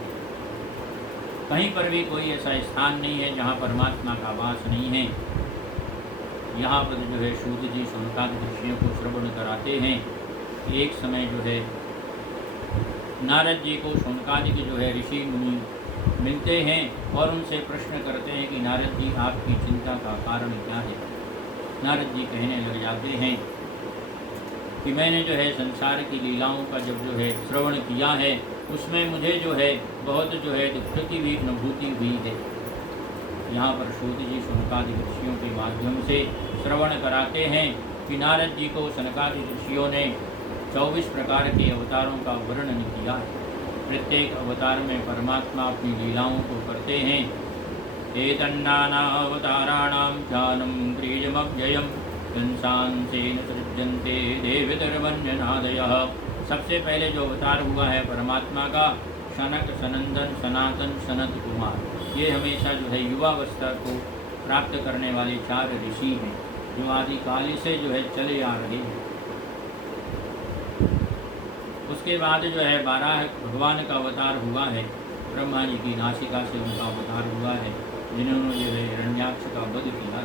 कहीं पर भी कोई ऐसा स्थान नहीं है जहाँ परमात्मा का वास नहीं है। यहाँ पर जो है सूत जी शौनकादि ऋषियों को श्रवण कराते हैं। एक समय जो है नारद जी को शौनकादि के जो है ऋषि मुनि मिलते हैं और उनसे प्रश्न करते हैं कि नारद जी आपकी चिंता का कारण क्या है। नारद जी कहने लग जाते हैं कि मैंने जो है संसार की लीलाओं का जब जो है श्रवण किया है उसमें मुझे जो है बहुत जो है दुख की भी अनुभूति हुई है। यहाँ पर सूत जी शौनकादि ऋषियों के माध्यम से श्रवण कराते हैं कि नारद जी को शौनकादि ऋषियों ने 24 प्रकार के अवतारों का वर्णन किया। प्रत्येक अवतार में परमात्मा अपनी लीलाओं को करते हैं। एतन्नानावताराणां ध्यानं क्रीडमव्ययं कंसांसेन सृज्यन्ते देवधर्मन्यनादयः। सबसे पहले जो अवतार हुआ है परमात्मा का सनक, सनंदन, सनातन, सनत कुमार। ये हमेशा जो है युवावस्था को प्राप्त करने वाले 4 ऋषि हैं जो आदिकाल से जो है चले आ रहे हैं। उसके बाद जो है 12 भगवान का अवतार हुआ है। ब्रह्मा जी की नासिका से उनका अवतार हुआ है जिन्होंने जो है हिरण्याक्ष का वध किया।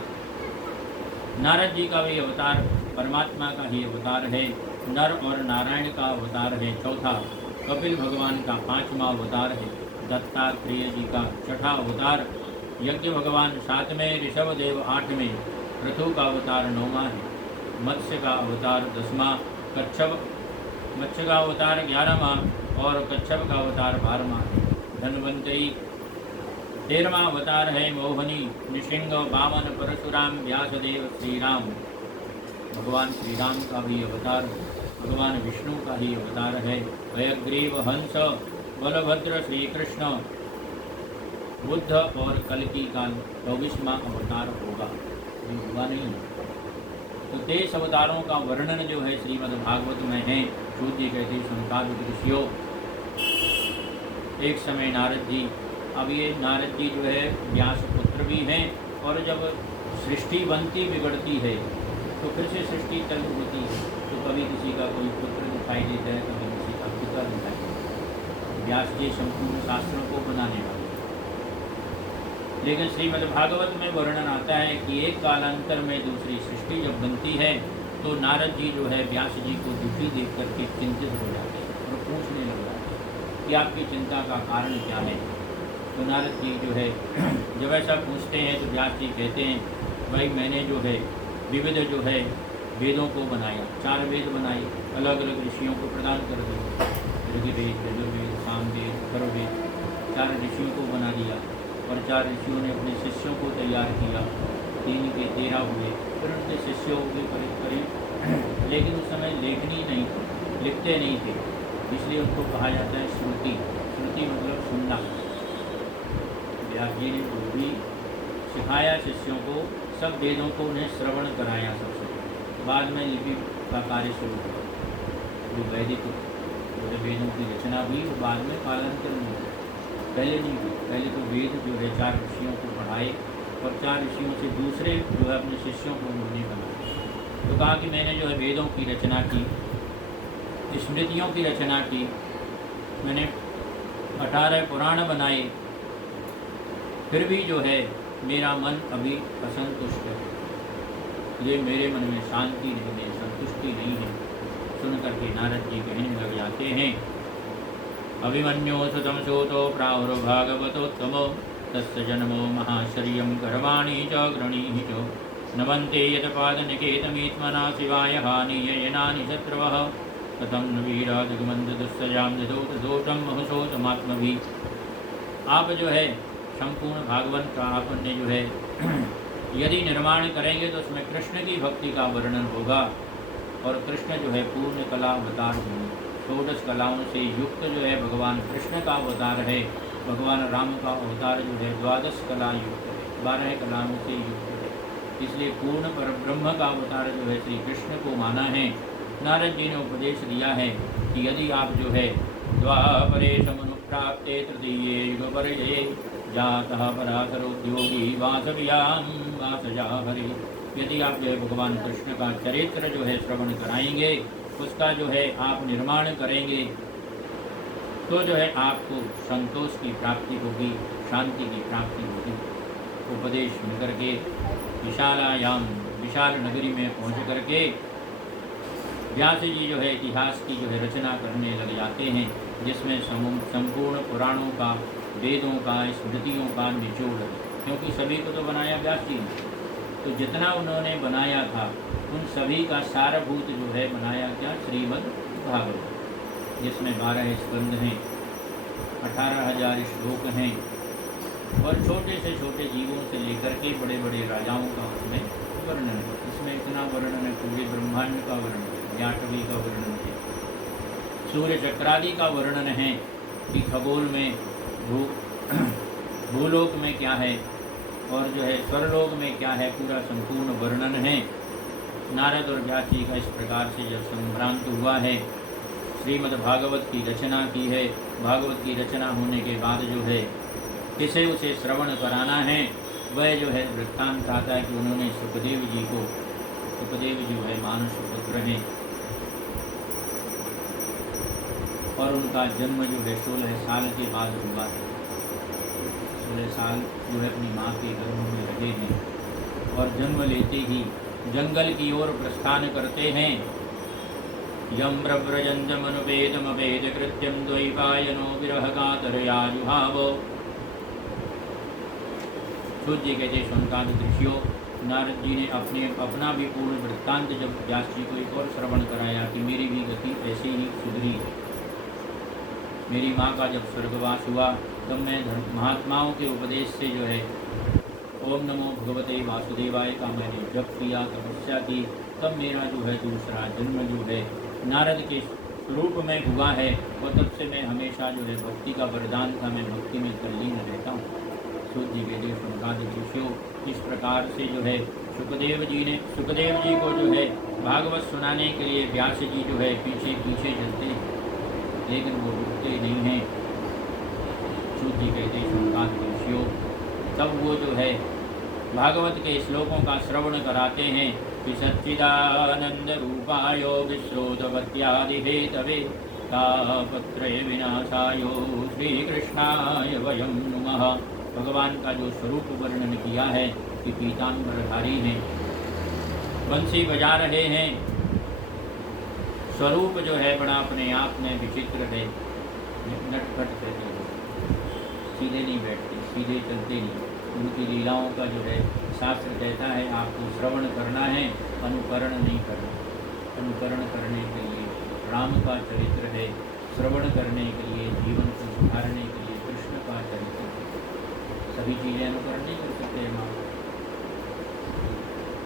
नारद जी का भी अवतार परमात्मा का ही अवतार है। नर और नारायण का अवतार है चौथा। कपिल भगवान का 5वां अवतार है। दत्तात्रेय जी का 6ठा अवतार। यज्ञ भगवान 7वें, ऋषभदेव 8वें, पृथु का अवतार 9वां है। मत्स्य का अवतार 10वां, मत्स्य का अवतार 11वां और कच्छप का अवतार 12वां है। धन्वंतरी 13वां अवतार है मोहनी, नृसिंह, वामन, परशुराम, व्यासदेव, श्री राम। भगवान श्री राम का भी अवतार भगवान विष्णु का ही अवतार है। हयग्रीव, हंस, बलभद्र, श्री कृष्ण, बुद्ध और कल्कि का 24वां अवतार होगा, ये हुआ नहीं। तो 23 अवतारों का वर्णन जो है श्रीमद् भागवत में है। सूत जी कहते संतान ऋषियों, एक समय नारद जी, अब ये नारद जी जो है व्यास पुत्र भी हैं, और जब सृष्टि बनती बिगड़ती है तो फिर से सृष्टि चालू होती है, तो कभी किसी का कोई पुत्र दिखाई देता है, कभी किसी का पिता दिखाई देता है। व्यास जी संपूर्ण शास्त्रों को बनाने वाले। लेकिन श्रीमद् भागवत में वर्णन आता है कि एक कालांतर में दूसरी सृष्टि जब बनती है तो नारद जी जो है व्यास जी को दुखी देख करके चिंतित हो जाते हैं और पूछने लग जाते हैं कि आपकी चिंता का कारण क्या है। तो नारद जी जो है जब ऐसा पूछते हैं तो व्यास जी कहते हैं, भाई मैंने जो है विविध जो है वेदों को बनाया, 4 वेद बनाए, अलग अलग ऋषियों को प्रदान कर दिए, ऋग्वेद, यजुर्वेद, सामवेद, अथर्ववेद, 4 ऋषियों को बना दिया, और 4 ऋषियों ने अपने शिष्यों को तैयार किया, 3 के 13 हुए, फिर उनके शिष्यों के करीब करीब, लेकिन उस समय लेखनी नहीं, लिखते नहीं थे, इसलिए उनको कहा जाता है श्रुति। श्रुति मतलब सुनना। व्यास जी ने वो भी सिखाया शिष्यों को, सब वेदों को उन्हें श्रवण कराया सबसे। बाद में लिपि का कार्य शुरू हुआ, जो वैदिक जो वेदों की रचना हुई वो बाद में कालांतर में हुई, पहले नहीं हुई। पहले तो वेद जो है 4 ऋषियों को पढ़ाए, और 4 ऋषियों से दूसरे जो है अपने शिष्यों को उन्होंने बनाया। तो कहा कि मैंने जो है वेदों की रचना की, स्मृतियों की रचना की, मैंने 18 पुराण बनाए, फिर भी जो है मेरा मन अभी असंतुष्ट है, ये मेरे मन में शांति नहीं है, संतुष्टि नहीं है। सुन करके नारद जी कहने लग जाते हैं, अभिमन्यो सुतम सूतो प्राहुर्भागवतोत्तमो तस्य जन्मो महाश्चर्यं गर्वाणी च गृणीः च नमन्ते यत्पादनिकेतमीत्मना शिवाय हानियनानि शत्रवः कथं न वीरादिगमन्ददुस्सजां दधोतं महसोतमात्मभिः। आप जो है संपूर्ण भागवत का आपने जो है यदि निर्माण करेंगे तो उसमें कृष्ण की भक्ति का वर्णन होगा, और कृष्ण जो है पूर्ण कला अवतार होंगे, 16 कलाओं से युक्त जो है भगवान कृष्ण का अवतार है। भगवान राम का अवतार जो है 12 कला युक्त है, 12 कलाओं से युक्त है, इसलिए पूर्ण पर ब्रह्म का अवतार जो है श्री कृष्ण को माना है। नारद जी ने उपदेश दिया है कि यदि आप जो है द्वापरे समनुप्राप्ते तृतीये युगपरे जातः पराशरोद्योगी वासव्याम वासजा हरि। यदि आप जो है भगवान कृष्ण का चरित्र जो है श्रवण कराएंगे, उसका जो है आप निर्माण करेंगे, तो जो है आपको संतोष की प्राप्ति होगी, शांति की प्राप्ति होगी। उपदेश मिलकर के विशालायाम, विशाल नगरी में पहुँच करके व्यास जी जो है इतिहास की जो है रचना करने लग जाते हैं, जिसमें संपूर्ण पुराणों का, वेदों का, स्मृतियों का निचोड़ है, क्योंकि सभी को तो बनाया व्यास जी ने, तो जितना उन्होंने बनाया था उन सभी का सारभूत जो है बनाया क्या, श्रीमद् भागवत, जिसमें 12 स्कंद हैं, 18,000 श्लोक हैं, और छोटे से छोटे जीवों से लेकर के बड़े बड़े राजाओं का उसमें वर्णन है। इसमें इतना वर्णन है, पूरे ब्रह्मांड का वर्णन है, जाटवी का वर्णन है, सूर्य चक्रादि का वर्णन है कि खगोल में भूलोक में क्या है, और जो है स्वरलोक में क्या है, पूरा संपूर्ण वर्णन है। नारद और व्यास जी का इस प्रकार से जब संभ्रांत हुआ है, श्रीमद् भागवत की रचना की है। भागवत की रचना होने के बाद जो है किसे उसे श्रवण कराना है, वह जो है वृत्तांत आता है कि उन्होंने सुखदेव जी को, सुखदेव जो है मानुष पुत्र हैं, और उनका जन्म जो है 16 साल के बाद हुआ है। 16 साल जो है अपनी माँ के गर्भ में रहे हैं, और जन्म लेते ही जंगल की ओर प्रस्थान करते हैं। यम प्रव्रजन्तमनुपेदमपेद कृत्यं द्वैपायनो विरहकातरया जुहावो। सूत जी कहते संतान दृश्यों, नारद जी ने अपना भी पूर्ण वृत्तांत जब व्यास जी को एक और श्रवण कराया कि मेरी भी गति ऐसे ही सुधरी है, मेरी माँ का जब स्वर्गवास हुआ तब मैं महात्माओं के उपदेश से जो है ओम नमो भगवते वासुदेवाय का मैंने जप किया, तपस्या की, तब मेरा जो है दूसरा जन्म जो है नारद के रूप में हुआ है। और तब से मैं हमेशा जो है भक्ति का वरदान था, मैं भक्ति में तल्लीन रहता हूँ। सूत जी के देव ऋषियों इस प्रकार से जो है सुखदेव जी को जो है भागवत सुनाने के लिए व्यास जी जो है पीछे पीछे चलते हैं, लेकिन वो रुकते नहीं हैं। सूत जी कहते शंकाद ऋषियों तब वो जो है भागवत के श्लोकों का श्रवण कराते हैं कि सच्चिदानंद रूपायो विश्रोतवत्यादि हेतवे तापत्रय विनाशायो श्री कृष्णाय वयं नुमः। भगवान का जो स्वरूप वर्णन किया है कि पीताम्बरधारी हैं, बंसी बजा रहे हैं, स्वरूप जो है बड़ा अपने आप में विचित्र है, नटखट रहते हैं, सीधे नहीं बैठते, सीधे चलते नहीं। उनकी लीलाओं का जो है शास्त्र कहता है आपको श्रवण करना है, अनुकरण नहीं करना। अनुकरण करने के लिए राम का चरित्र है, श्रवण करने के लिए जीवन को सुधारने के लिए कृष्ण का चरित्र है। सभी चीज़ें अनुकरण नहीं कर सकते हैं माँ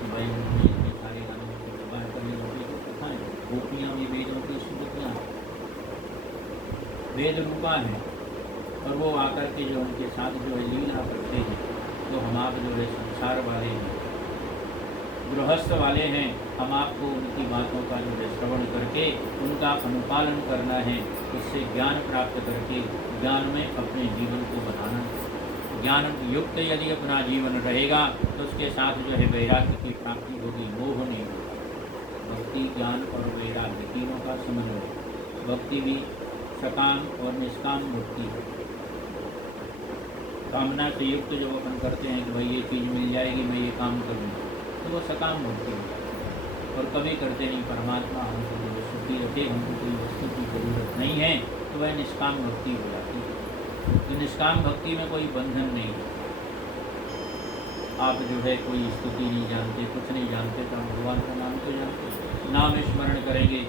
भाई, इतने सारे गानों की व्यवहार करने वाली कथा है, गोपियाँ भी वेदों की स्मृतियाँ हैं, वेद रूपा है, और वो आकर के जो उनके साथ जो है लीला करते हैं। तो हम आप जो है संसार वाले हैं, गृहस्थ वाले हैं, हम आपको उनकी बातों का जो है श्रवण करके उनका अनुपालन करना है, उससे ज्ञान प्राप्त करके ज्ञान में अपने जीवन को बनाना है। ज्ञान युक्त यदि अपना जीवन रहेगा तो उसके साथ जो है वैराग्य की प्राप्ति होगी, मोह नहीं होगा। भक्ति ज्ञान और वैराग्य तीनों का समन्वय। भक्ति भी सकाम और निष्काम भक्ति है। कामना से युक्त जब अपन करते हैं कि भाई ये चीज़ मिल जाएगी, मैं ये काम करूँगा, तो वो सकाम भक्ति है। और कभी करते नहीं, परमात्मा हमको जो सुखी रखे, हमको कोई वस्तु की जरूरत नहीं है, तो वह निष्काम भक्ति हो जाती है। तो निष्काम भक्ति में कोई बंधन नहीं है। आप जो है कोई स्तुति नहीं जानते, कुछ नहीं जानते, तो हम भगवान का नाम तो जानते, नाम स्मरण करेंगे,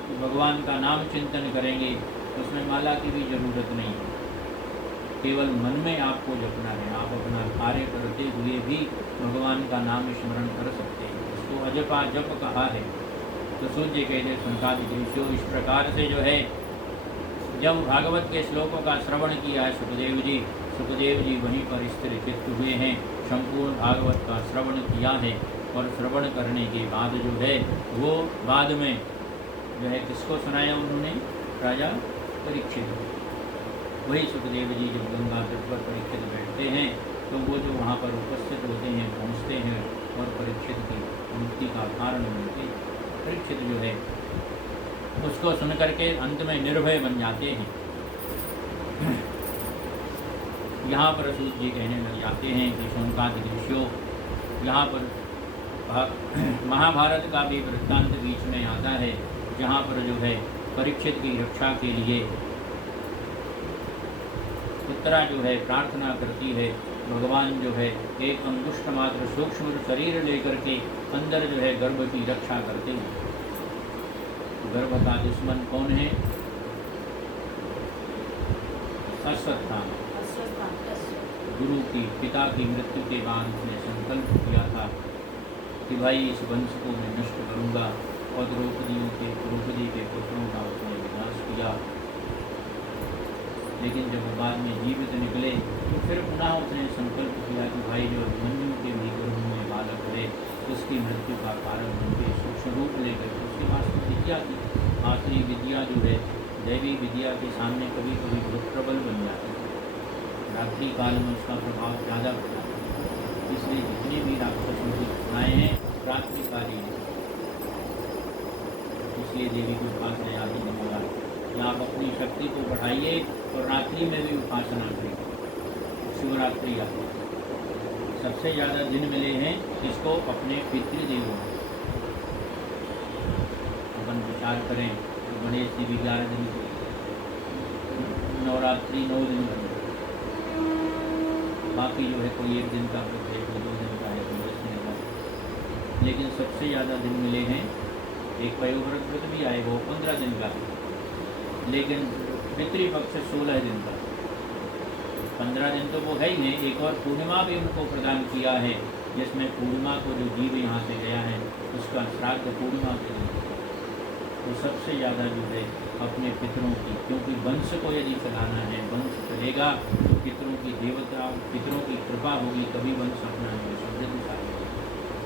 तो भगवान का नाम चिंतन करेंगे, उसमें माला की भी जरूरत नहीं है। केवल मन में आपको जपना है। आप अपना कार्य करते हुए भी भगवान का नाम स्मरण कर सकते हैं, इसको अजपा जप कहा है। तो सूर्य कहते संकादित ऋषियों इस प्रकार से जो है जब भागवत के श्लोकों का श्रवण किया है सुखदेव जी वहीं पर स्थिर चित्त हुए हैं, संपूर्ण भागवत का श्रवण किया है। और श्रवण करने के बाद जो है वो बाद में जो है किसको सुनाया उन्होंने, राजा परीक्षित। वही सुखदेव जी जब गंगा तट पर परीक्षित बैठते हैं तो वो जो वहाँ पर उपस्थित होते हैं, पहुँचते हैं और परीक्षित की मुक्ति का कारण बनते हैं। परीक्षित जो है उसको सुन करके अंत में निर्भय बन जाते हैं। यहाँ पर सूत जी कहने लग जाते हैं कि शौनकादिक ऋषियों, यहाँ पर महाभारत का भी वृत्तांत बीच में आता है, जहाँ पर जो है परीक्षित की रक्षा के लिए उत्तरा जो है प्रार्थना करती है। भगवान जो है एक अंगुष्ठ मात्र सूक्ष्म शरीर लेकर के अंदर जो है गर्भ की रक्षा करते हैं। गर्भ का दुश्मन कौन है? अश्वत्थामा। गुरु की पिता की मृत्यु के बाद उसने संकल्प किया था कि भाई इस वंश को मैं नष्ट करूंगा, और द्रौपदी के पुत्रों का उसने विनाश किया। लेकिन जब वो बाद में जीवित निकले तो फिर पुनः उसने संकल्प किया कि भाई जो अभिमन्यु के भी गर्भ में बालक है उसकी मृत्यु का कारण उनके सूक्ष्म रूप लेकर उसके पास विद्या की आखिरी विद्या जो है दैवी विद्या के सामने कभी कभी बहुत प्रबल बन जाती है। रात्रि काल में उसका प्रभाव ज़्यादा होता है, इसलिए जितने भी राक्षसों की घटनाएँ हैं रात्रिकालीन, इसलिए देवी के उपासना याद नहीं होगा। आप अपनी शक्ति को बढ़ाइए और रात्रि में भी उपासना करिए। शिवरात्रि आती है, सबसे ज़्यादा दिन मिले हैं इसको अपने पितृदेवों। अपन विचार करें तो गणेश जी भी 11 दिन, नवरात्रि 9 दिन बने, बाकी जो है कोई 1 दिन का व्रत है, कोई 2 दिन का है, कोई 10 दिन का। लेकिन सबसे ज़्यादा दिन मिले हैं, एक पयोव्रत व्रत भी आए वो 15 दिन का है, लेकिन पितृपक्ष 16 दिन तक, 15 दिन तो वो है ही नहीं, एक और पूर्णिमा भी उनको प्रदान किया है, जिसमें पूर्णिमा को जो जीव यहाँ से गया है उसका श्राद्ध पूर्णिमा के दिन। तो सबसे ज़्यादा जो है अपने पितरों की, क्योंकि वंश को यदि चलाना है, वंश चलेगा तो पितरों की देवता, पितरों की कृपा होगी, तभी वंश अपना जो समृद्धशाली होगा।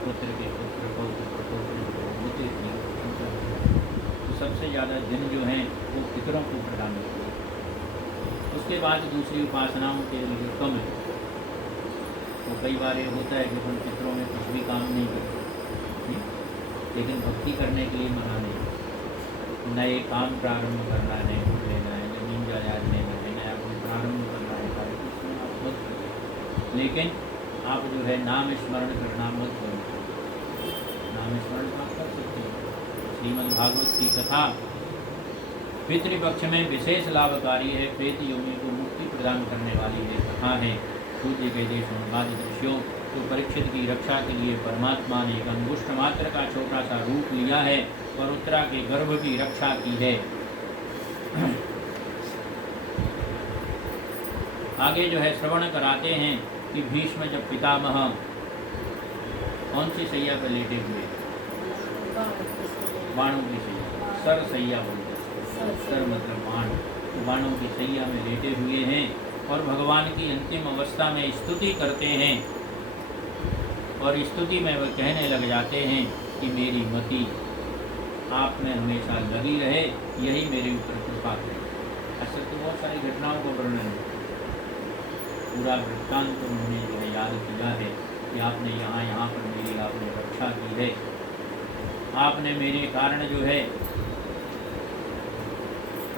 पुत्र के पुत्र पौत्र प्रपौत्र होते थे, तो सबसे ज़्यादा दिन जो हैं वो पितरों को प्रदान किए। उसके बाद दूसरी उपासनाओं के लिए कम है। तो कई बार ये होता है कि अपन पितरों में कुछ भी काम नहीं करते, लेकिन भक्ति करने के लिए मना नहीं, नए काम प्रारंभ करना है, फूल लेना है, जमीन जायदाद लेना है, नया कोई प्रारंभ करना है कार्य, उसमें आप बहुत करें, लेकिन आप जो है नाम स्मरण करना मत करो। नाम स्मरण आप कर सकते हो। श्रीमद् भागवत की कथा पितृपक्ष में विशेष लाभकारी है, प्रेत योनि को मुक्ति प्रदान करने वाली है कथा है। सूर्य के देशों आदि दृश्यों तो परीक्षित की रक्षा के लिए परमात्मा ने एक अंगुष्ठ मात्र का छोटा सा रूप लिया है और उत्तरा के गर्भ की रक्षा की है। आगे जो है श्रवण कराते हैं कि भीष्म जब पितामह कौन सी सैया पर लेटे हुए, बाणों की सैया, सर सैया बोलते हैं, सर मतलब बाण, बाणों की सैया में लेटे हुए हैं और भगवान की अंतिम अवस्था में स्तुति करते हैं। और स्तुति में वह कहने लग जाते हैं कि मेरी मति आप में हमेशा लगी रहे, यही मेरे ऊपर कृपा करे। ऐसे तो बहुत सारी घटनाओं को वर्णन है, पूरा वृत्तांत तो उन्होंने जो है याद किया है कि आपने यहाँ पर मेरी आपने रक्षा की है, आपने मेरे कारण जो है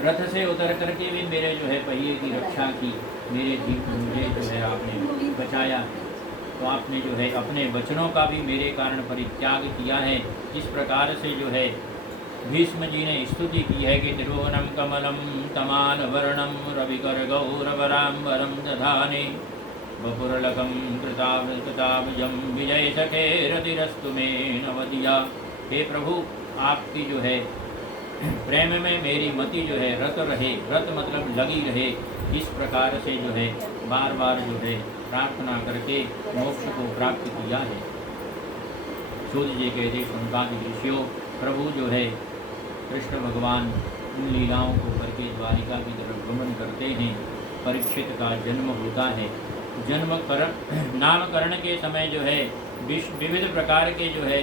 रथ से उतर करके भी मेरे जो है पहिए की रक्षा की, मुझे जो है आपने बचाया। तो आपने जो है अपने वचनों का भी मेरे कारण परित्याग किया है। इस प्रकार से जो है भीष्म जी ने स्तुति की है कि तिरुवनम कमलम तमान वर्णम रविकर गौरवराम्बरम दधाने बपुरलकम कृताब्जम विजय सखे रतिरस्तु में नवदिया। हे प्रभु, आपकी जो है प्रेम में मेरी मति जो है रत रहे, रत मतलब लगी रहे, इस प्रकार से जो है बार बार जो है प्रार्थना करके मोक्ष को प्राप्त किया है। सूर्य जी कहते संकादि ऋषियों, प्रभु जो है कृष्ण भगवान उन लीलाओं को करके द्वारिका की तरफ गमन करते हैं। परीक्षित का जन्म होता है, नामकरण के समय जो है विविध प्रकार के जो है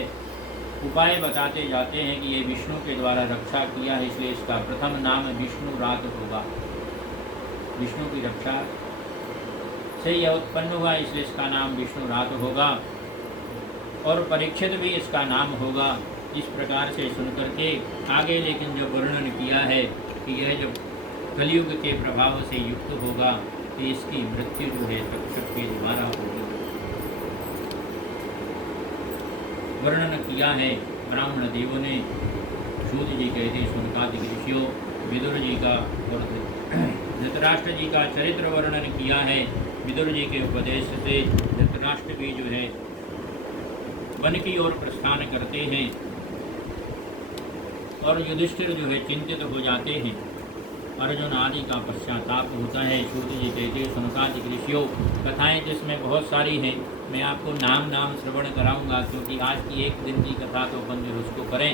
उपाय बताते जाते हैं कि ये विष्णु के द्वारा रक्षा किया है, इसलिए इसका प्रथम नाम विष्णु रात होगा। विष्णु की रक्षा से यह उत्पन्न हुआ, इसलिए इसका नाम विष्णु रात होगा और परीक्षित भी इसका नाम होगा। इस प्रकार से सुनकर के आगे लेकिन जो वर्णन किया है कि यह जो कलयुग के प्रभाव से युक्त होगा कि इसकी मृत्यु जो है तक्षक के द्वारा होगी। वर्णन किया है ब्राह्मण देवों ने। सूत जी कहते सुनकादि ऋषियों, विदुर जी का और धृतराष्ट्र जी का चरित्र वर्णन किया है। विदुर जी के उपदेश से धृतराष्ट्र भी जो है वन की ओर प्रस्थान करते हैं और युधिष्ठिर जो है चिंतित हो जाते हैं। अर्जुन आदि का पश्चाताप होता है। सूत जी कहते सुनकादि ऋषियों, कथाएं जिसमें बहुत सारी हैं, मैं आपको नाम श्रवण कराऊंगा, क्योंकि आज की एक दिन की कथा तो अपन जो उसको करें।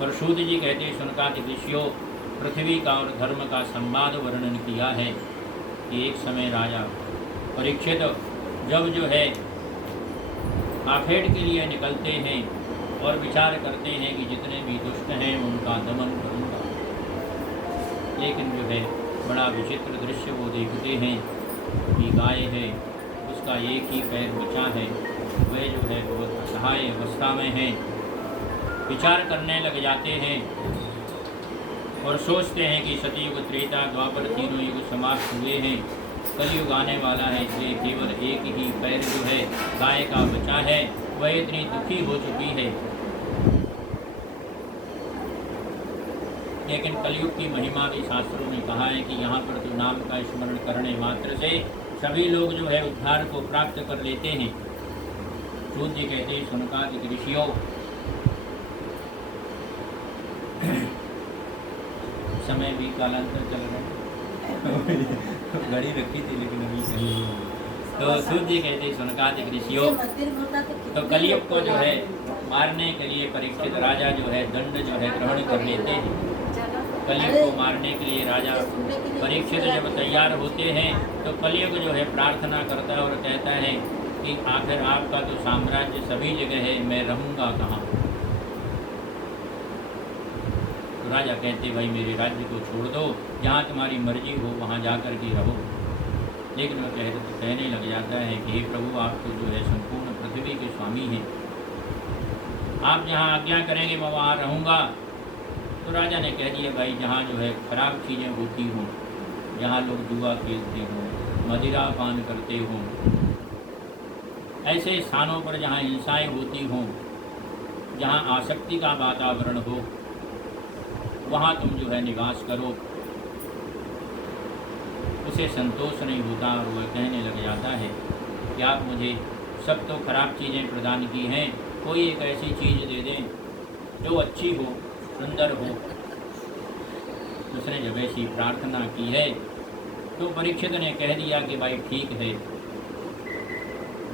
पर सूत जी कहते सुनकादि ऋषियों, पृथ्वी का और धर्म का संवाद वर्णन किया है कि एक समय राजा परीक्षित जब जो है आखेट के लिए निकलते हैं और विचार करते हैं कि जितने भी दुष्ट हैं उनका दमन करूंगा, लेकिन जो है बड़ा विचित्र दृश्य वो देखते हैं कि गाय है, उसका एक ही पैर बचा है, वह जो है बहुत असहाय अवस्था में है। विचार करने लग जाते हैं और सोचते हैं कि सतयुग, त्रेता, द्वापर तीनों युग समाप्त हुए हैं, कलयुग आने वाला है, इसलिए केवल एक ही पैर जो है गाय का बचा है, वह इतनी दुखी हो चुकी है। लेकिन कलयुग की महिमा भी शास्त्रों ने कहा है कि यहाँ पर तो नाम का स्मरण करने मात्र से सभी लोग जो है उद्धार को प्राप्त कर लेते हैं। सूत जी कहते हैं सुनकादि ऋषियों, समय भी कालांतर चल रहा है घड़ी रखी थी लेकिन अभी कहीं। तो सूत जी कहते सनकादिक ऋषियों, तो कलयुग को जो है मारने के लिए परीक्षित राजा जो है दंड जो है ग्रहण कर लेते हैं। कलयुग को मारने के लिए राजा परीक्षित जब तैयार होते हैं तो कलयुग जो है प्रार्थना करता है और कहता है कि आखिर आपका तो साम्राज्य सभी जगह है, मैं रहूँगा कहाँ। तो राजा कहते भाई मेरे राज्य को छोड़ दो, जहाँ तुम्हारी मर्जी हो वहाँ जा कर के रहो। लेकिन वह कहने लग जाता है कि हे प्रभु, आप तो जो है संपूर्ण पृथ्वी के स्वामी हैं, आप जहाँ आज्ञा करेंगे मैं वहाँ रहूँगा। तो राजा ने कह दिया भाई जहाँ जो है खराब चीज़ें होती हों, जहाँ लोग जुआ खेलते हों, मदिरा पान करते हों, ऐसे स्थानों पर जहाँ हिंसाएं होती हों, जहाँ आसक्ति का वातावरण हो, वहाँ तुम जो है निवास करो। उसे संतोष नहीं होता और वह कहने लग जाता है कि आप मुझे सब तो खराब चीज़ें प्रदान की हैं, कोई एक ऐसी चीज़ दे दें जो अच्छी हो, सुंदर हो। उसने जब ऐसी प्रार्थना की है तो परीक्षित ने कह दिया कि भाई ठीक है,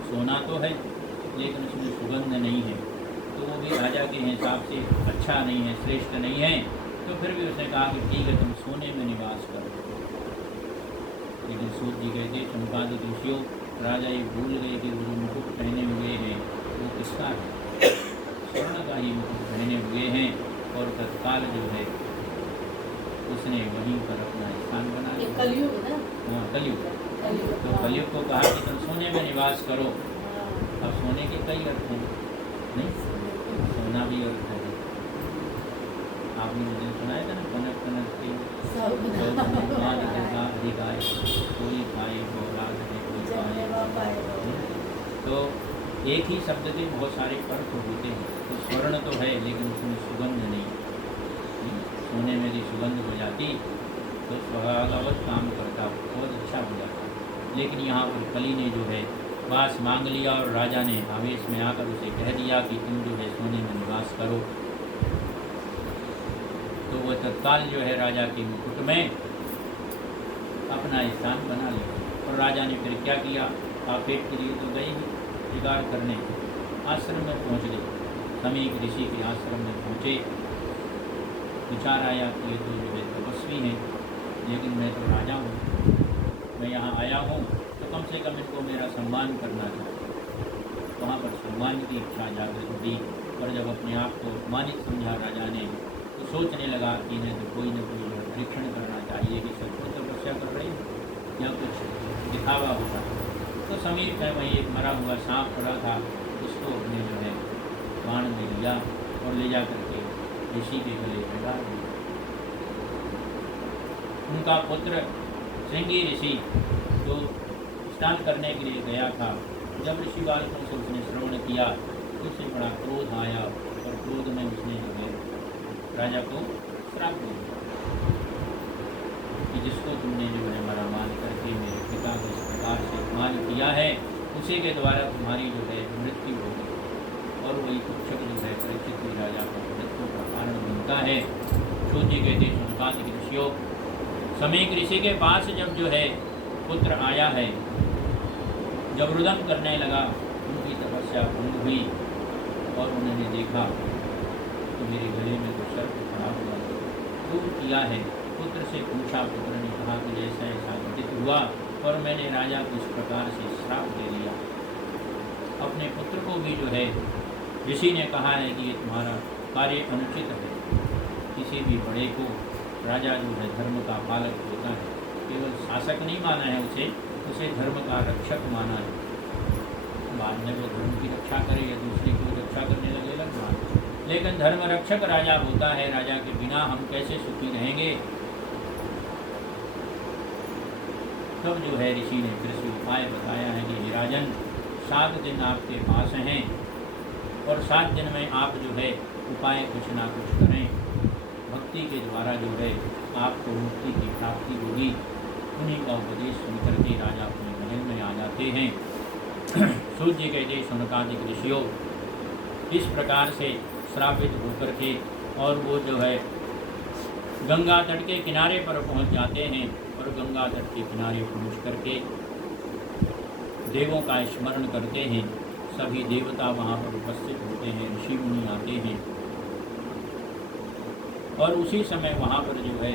सोना तो है लेकिन उसमें सुगंध नहीं है, तो वो भी राजा के हिसाब से अच्छा नहीं है, श्रेष्ठ नहीं है। तो फिर भी उसने कहा कि ठीक है तुम सोने में निवास करो। लेकिन सूत जी कहते संपादित ऋषियों, राजा ये भूल गए कि वो जो मुकुट पहने हुए हैं वो किसका है, स्वर्ण का ही मुकुट पहने हुए हैं। और तत्काल जो है उसने वहीं पर अपना स्थान बना लिया। कलयुग ना? हाँ कलयुग। तो कलयुग को कहा कि तुम सोने में निवास करो। अब सोने के कई अर्थ हैं, नहीं सोना भी अर्थ है। आपने मुझे सुनाया था ना, कनक कनक के अधिकाय कोई खाए कोई पाए। तो एक ही शब्द के बहुत सारे अर्थ होते हैं। तो स्वर्ण तो है लेकिन उसमें सुगंध नहीं। सोने में यदि सुगंध हो जाती तो स्वभावत काम करता, बहुत अच्छा हो जाता। लेकिन यहाँ पर कली ने जो है वास मांग लिया और राजा ने आवेश में आकर उसे कह दिया कि तुम जो है सोने में निवास करो। तो वह तत्काल जो है राजा के मुकुट में अपना स्थान बना लिया। और राजा ने फिर क्या किया, आपेट के लिए तो गए ही शिकार करने, आश्रम में पहुँच गए। समीक ऋषि के आश्रम में पहुँचे, विचार आया कि ये तो जो है तपस्वी हैं, लेकिन मैं तो राजा हूँ, मैं यहाँ आया हूँ तो कम से कम इनको मेरा सम्मान करना चाहिए। वहाँ पर सम्मान की इच्छा जागृत हुई और जब अपने आप को अपमानित समझा राजा ने तो सोचने लगा कि इन्हें तो कोई न कोई परीक्षण करना चाहिए कि सचमुच तपस्या कर रही है या कुछ दिखावा होगा। तो समीप में वहीं एक मरा हुआ सांप पड़ा था, उसको अपने जो है बाण में लिया और ले जा करके ऋषि के गले में डाल दिया। उनका पुत्र श्रृंगी ऋषि जो स्नान करने के लिए गया था, जब ऋषि बालकों से उसने श्रवण किया तो उसे बड़ा क्रोध आया और क्रोध में उसने जो है राजा को श्राप दिया कि जिसको तुमने जो है मारा मान करके मेरे पिता को इस प्रकार से अपमान किया है, उसी के द्वारा तुम्हारी जो है मृत्यु होगी। और वही शिक्षक जो है परीक्षित राजा का मृत्यु का कारण बनता है। सूत जी कहते संपादित ऋषियों, समीक ऋषि के पास जब जो है पुत्र आया है, जब रुदन करने लगा, उनकी तपस्या भंग हुई और उन्होंने देखा तो मेरे गले में तो सर्प खड़ा हुआ, दूर किया है। पुत्र से पूछा, पुत्र ने कहा कि जैसा ऐसा घटित हुआ और मैंने राजा को इस प्रकार से श्राप दे दिया। अपने पुत्र को भी जो है ऋषि ने कहा है कि ये तुम्हारा कार्य अनुचित है। किसी भी बड़े को राजा जो है धर्म का पालक होता है, केवल शासक नहीं माना है उसे धर्म का रक्षक माना है। बाद में वो धर्म की रक्षा करे या दूसरे की रक्षा करने लगे अलग बात, लेकिन धर्म रक्षक राजा होता है। राजा के बिना हम कैसे सुखी रहेंगे। तब जो है ऋषि ने फिर से उपाय बताया है कि हे राजन, 7 दिन आपके पास हैं और 7 दिन में आप जो है उपाय कुछ ना कुछ करें। भक्ति के द्वारा जो है आपको मुक्ति की प्राप्ति होगी। उन्हीं का उपदेश सुनकर के राजा अपने महल में आ जाते हैं। सूत जी कहते शौनकादिक ऋषियों, इस प्रकार से श्रापित होकर के और वो जो है गंगा तट के किनारे पर पहुंच जाते हैं और गंगा तट के किनारे पहुंच करके देवों का स्मरण करते हैं। सभी देवता वहाँ पर उपस्थित होते हैं, ऋषि मुनि आते हैं और उसी समय वहाँ पर जो है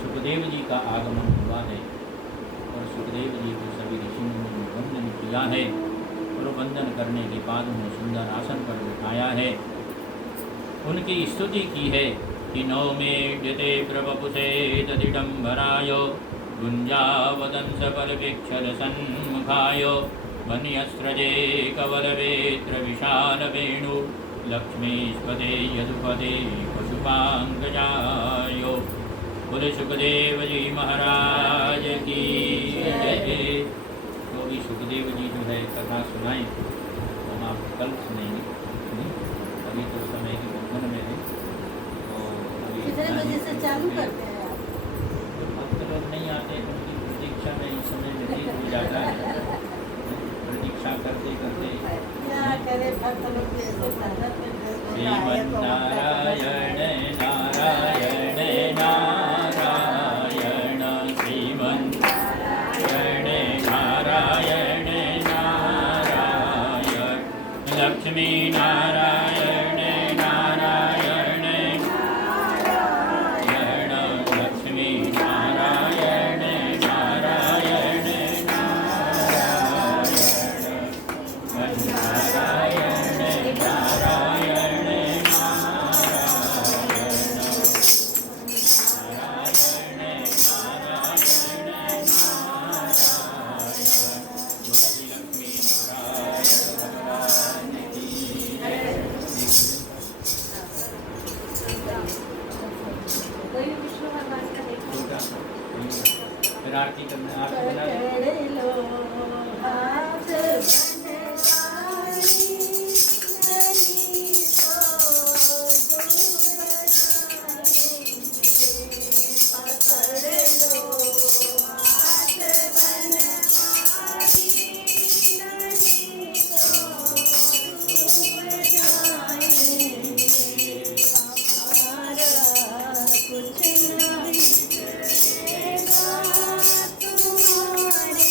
सुखदेव जी का आगमन हुआ है और सुखदेव जी को सभी ऋषि मुनि ने वंदन किया है और वंदन करने के बाद उन्हें सुंदर आसन पर बिठाया है। उनकी स्तुति की है कि नौमेड्यते प्रवपुषे तदिडम्बराय गुंजावदंस बलवीक्षर सन्मुखाय वन्यस्रजे कवलवेत्र विशाल वेणु लक्ष्मीस्पदे यदुपदे पशुपांगजाय। बोले सुखदेव जी महाराज की जय। तो भी सुखदेव जी जो है कथा सुनाएं, हम आपको कल सुनेंगे। अभी तो समय के बंधन में है तो अभी कितने बजे से चालू करते हैं आप? जो भक्त लोग नहीं आते उनकी प्रतीक्षा में इस समय व्यतीत हो जाता है। प्रतीक्षा करते करते क्या करे भक्त लोग भी ऐसे मेहनत में श्रीमन नारायण नारायण नारायण श्रीमन नारायण नारायण नारायण लक्ष्मी नारायण नारायण नारायण लक्ष्मी नारायण नारायण नारायण नारायण कोई विष्णु भगवान का देखो। फिर आरती करना आप बना दें। पकड़ लो हाथ बनवारी, नहीं तो डूब जाएंगे। पकड़ लो हाथ बनवारी, नहीं तो डूब जाएंगे। हमारा कुछ नहीं चलेगा, तुम्हारी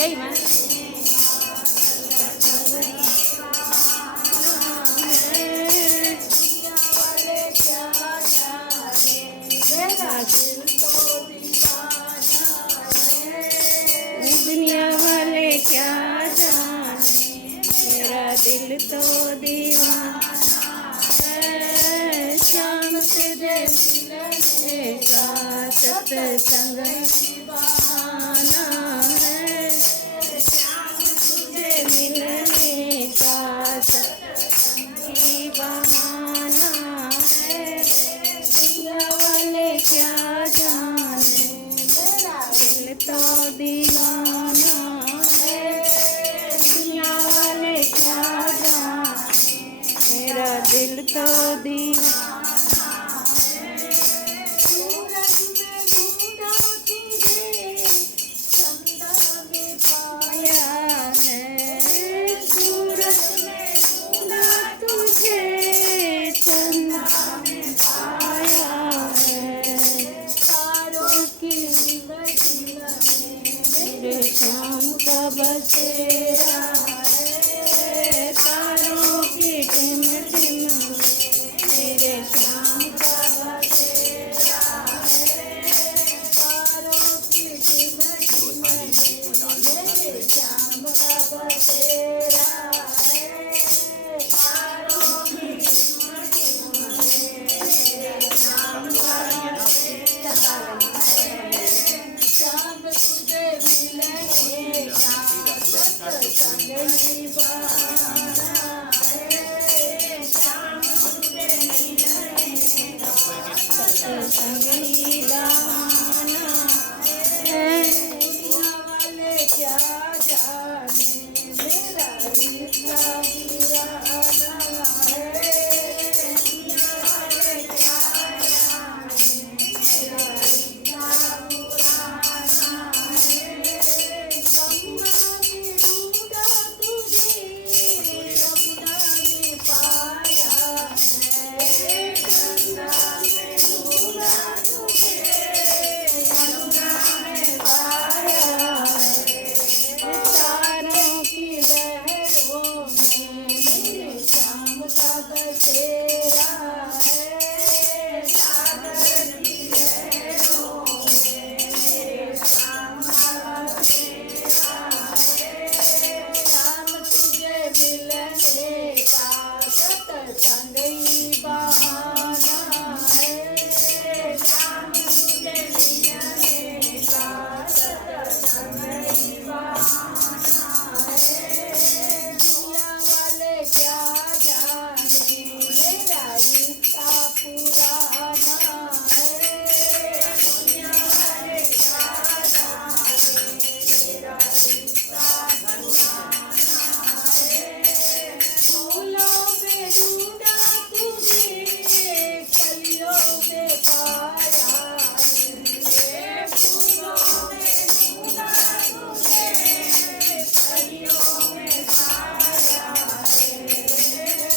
जय माँ दुनिया वाले क्या जाने मेरा दिल तो दीवाना है शाम तुझे मिलने का सत्संग बहाना है शाम तुझे मिलने का सत्संग बहाना है दुनिया वाले क्या जाने मेरा दिल तो दीवाना है दुनिया वाले क्या जाने मेरा दिल तो दीवाना है सूरज में ढूंढा तुझे चंदा में पाया है सूरज में ढूंढा तुझे चंदा में पाया है तारों की बतिया मेरे शाम का बसेरा है तारों की टिम टिम मेरे शाम का बसेरा है तारों की टिम टिम मेरे शाम का बसेरा है तारों की टिम टिम मेरे शाम का बसेरा है शाम तुझे मिलने का सत्संग ही बहाना है शाम तुझे मिलने का सत्संग ही बहाना है दुनिया वाले क्या जाने मेरा रिश्ता पुराना है दुनिया वाले क्या जाने मेरा रिश्ता पुराना है गंगा में ढूंढा तुझे यमुना में पाया है गंगा में ढूंढा तुझे यमुना में पाया है तारों की लहरों में मेरे शाम का बसेरा है सागर की लहरों में मेरे शाम का बसेरा है शाम तुझे मिलने का सत्संग ही बहाना है शाम तुझे मिलने का सत्संग ही बहाना है दुनिया वाले क्या जाने मेरा रिश्ता पुराना है दुनिया वाले क्या जाने मेरा रिश्ता पुराना है फूलों में ढूंढा तुझे कलियों में पाया है फूलों में ढूंढा तुझे कलियों में पाया है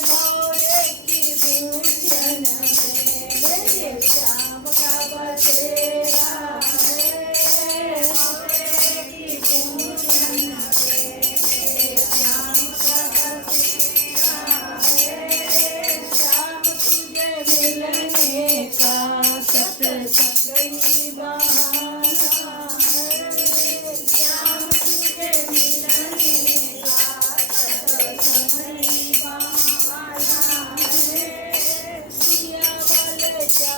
भौरे की गुलशन में मेरे शाम का बसेरा है भौरे की गुलशन में मेरे शाम का बसेरा है शाम तुझे मिलने का सत्संग ही बहाना है शाम तुझे मिलने का सत्संग ही बहाना है दुनिया वाले क्या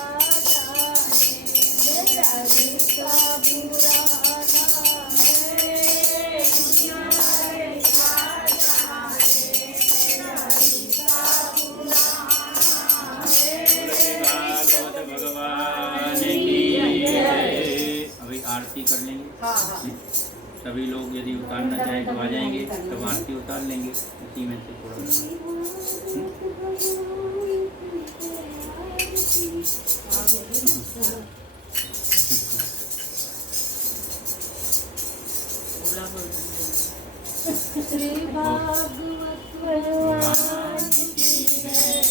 जाने मेरा रिश्ता पुराना है दुनिया वाले क्या जाने मेरा रिश्ता पुराना है भागवत भगवान की जय। अभी आरती कर लेंगे सभी लोग यदि उतारना चाहें तो आ जाएंगे तब आरती उतार लेंगे इसी में से थोड़ा श्री भागवत भगवान की जय।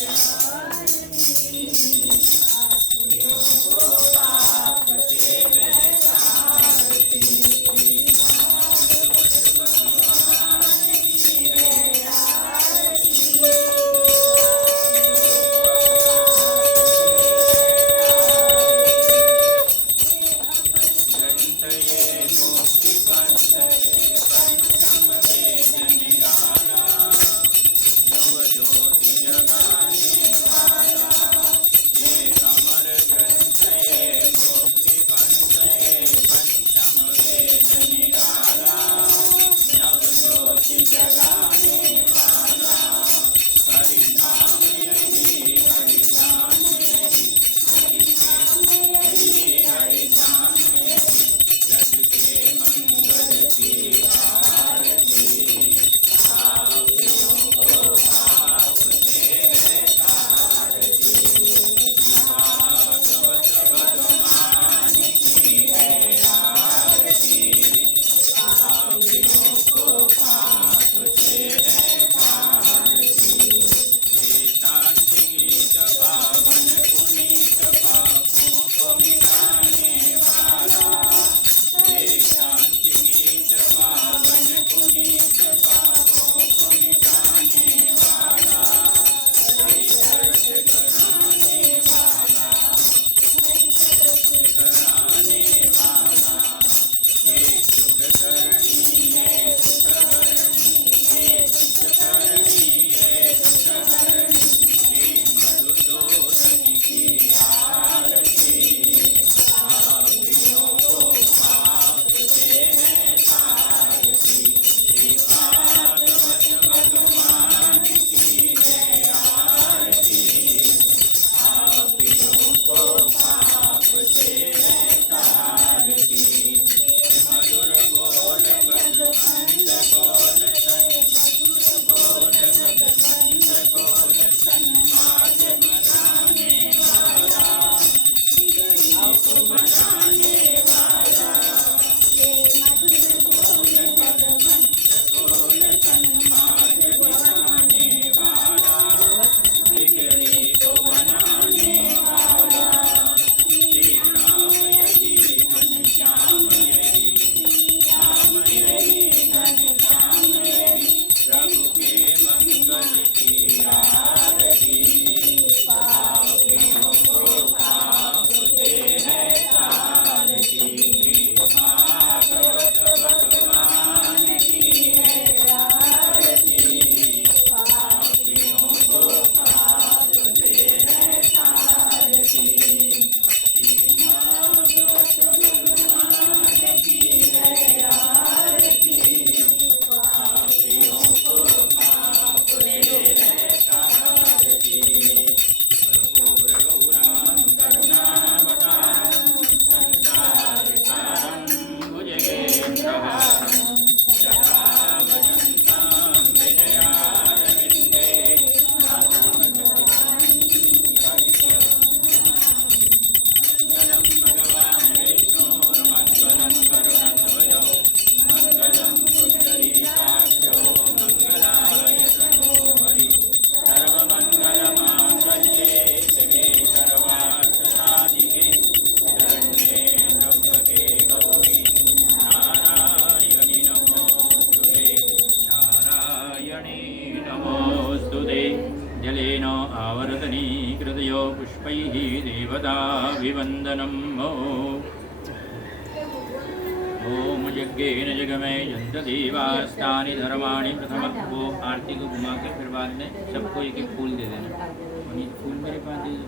वन्दनम् ओम यज्ञेन जगमय यन्त देवास्तानि धर्माणि प्रथम। वो आरती को घुमा के फिर बाद में सबको एक एक फूल दे देना। और ये फूल मेरे पास दे दो,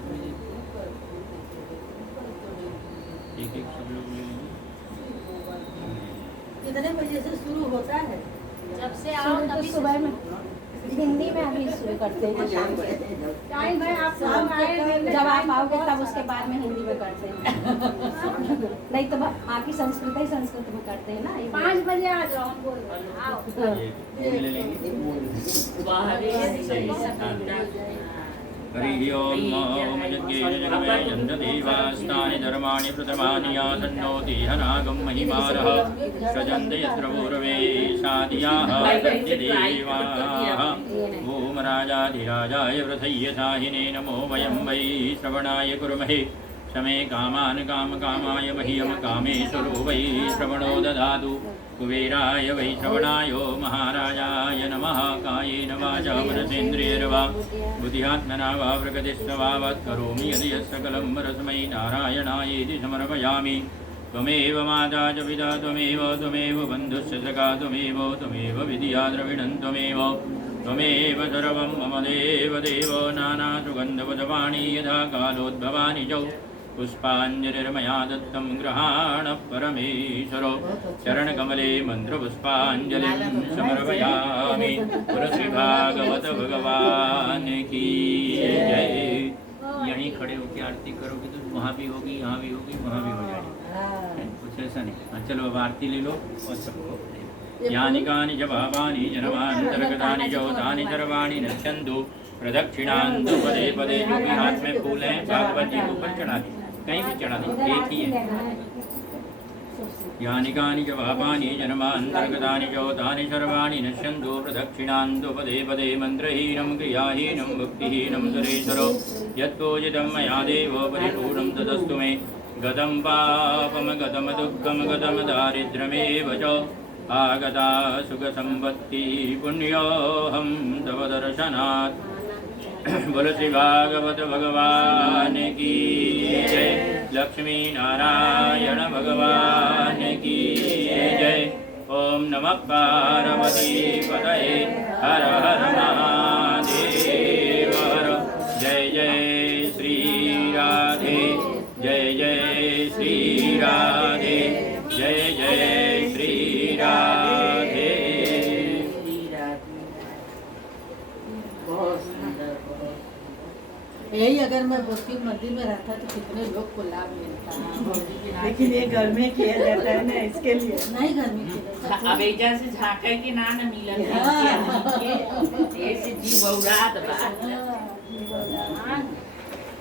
एक एक सब लोग ले लेंगे। कितने बजे से शुरू होता है? जब से आओ तभी सुबह में हिंदी में अभी शुरू करते हैं शाम को। टाइम है आप शाम आए जब आप आओगे तब उसके बाद में हिंदी में करते हैं। नहीं तो बाकी संस्कृत ही संस्कृत में करते हैं ना। 5 बजे आ जाओ, हम बोल रहे हैं, आओ। ये फूल ले लेंगे। हरि ओम ओम यज्ञेन जगमय यन्त देवास्तानि धर्माणि प्रथमानि आसन्नोति हनागं महिमानः सजन्ते यत्र पूर्वे साधियाः देवाः। ओम राजाधिराजाय वृथय्यसाहिने नमो वयं वै श्रवणाय कुर्महे समे कामान् कामकामाय मह्यं कामेश्वरो वै श्रवणो ददातु कुबेराय वै श्रवणाय महाराजाय नमः। कायेन वाचा मनसेन्द्रियैर्वा बुद्ध्यात्मना वा प्रकृतिस्वभावात् करोमि यदि यत्सकलं परस्मै नारायणायेति समर्पयामि। त्वमेव माता च पिता त्वमेव बन्धुश्च सखा त्वमेव विद्या द्रविणं त्वमेव सर्वं मम देवदेव। नानासुगन्धवदवाणी यथा कालोद्भवानि च पुष्पाञ्जलिर्मया दत्तं गृहाण परमेश्वरो। चरणकमले मन्त्रपुष्पाञ्जलिं समर्पयामि। श्री भागवत भगवान की जय। यहीं खड़े होकर आरती करोगे तो वहाँ भी होगी, यहाँ भी होगी, वहाँ भी हो जाएगी। कुछ ऐसा नहीं। हाँ चलो अब आरती ले लो और सबको। यानि कानि च पापानि जन्मान्तर्गतानि च तानि सर्वाणि नश्यन्तु प्रदक्षिणान्तु पदे पदे। जो भी हाथ में फूल हैं भागवत जी के ऊपर चढ़ा दें, कहीं भी चढ़ा दें, एक ही है। यानि कानि च पापानि जन्मान्तर्गतानि च तानि सर्वाणि नश्यन्तु प्रदक्षिणान्तु पदे पदे। मन्त्रहीनं क्रियाहीनं भक्तिहीनं सुरेश्वरो यत्पूजितं मया देवो परिपूर्णं तदस्तु मे। गतं पापं गतं दुःखं गतं दारिद्र्यमेव च आगता सुखसम्पत्ति पुण्योऽहं तव दर्शनात्। बोल श्री भागवत भगवान की जय। लक्ष्मी नारायण भगवान की जय। ओम नमः पार्वती पतये हर हर महादेव हर। जय जय श्री राधे, जय जय श्री राधे, जय जय श्री राधे। बहुत सुंदर, यही अगर मैं भक्ति मंदिर में रहता तो कितने लोग को लाभ मिलता। लेकिन ये घर में किया जाता है ना, इसके लिए नहीं घर में किया अब एजा से झाँके के ना मिलल है। ऐसे जी बौरात बा।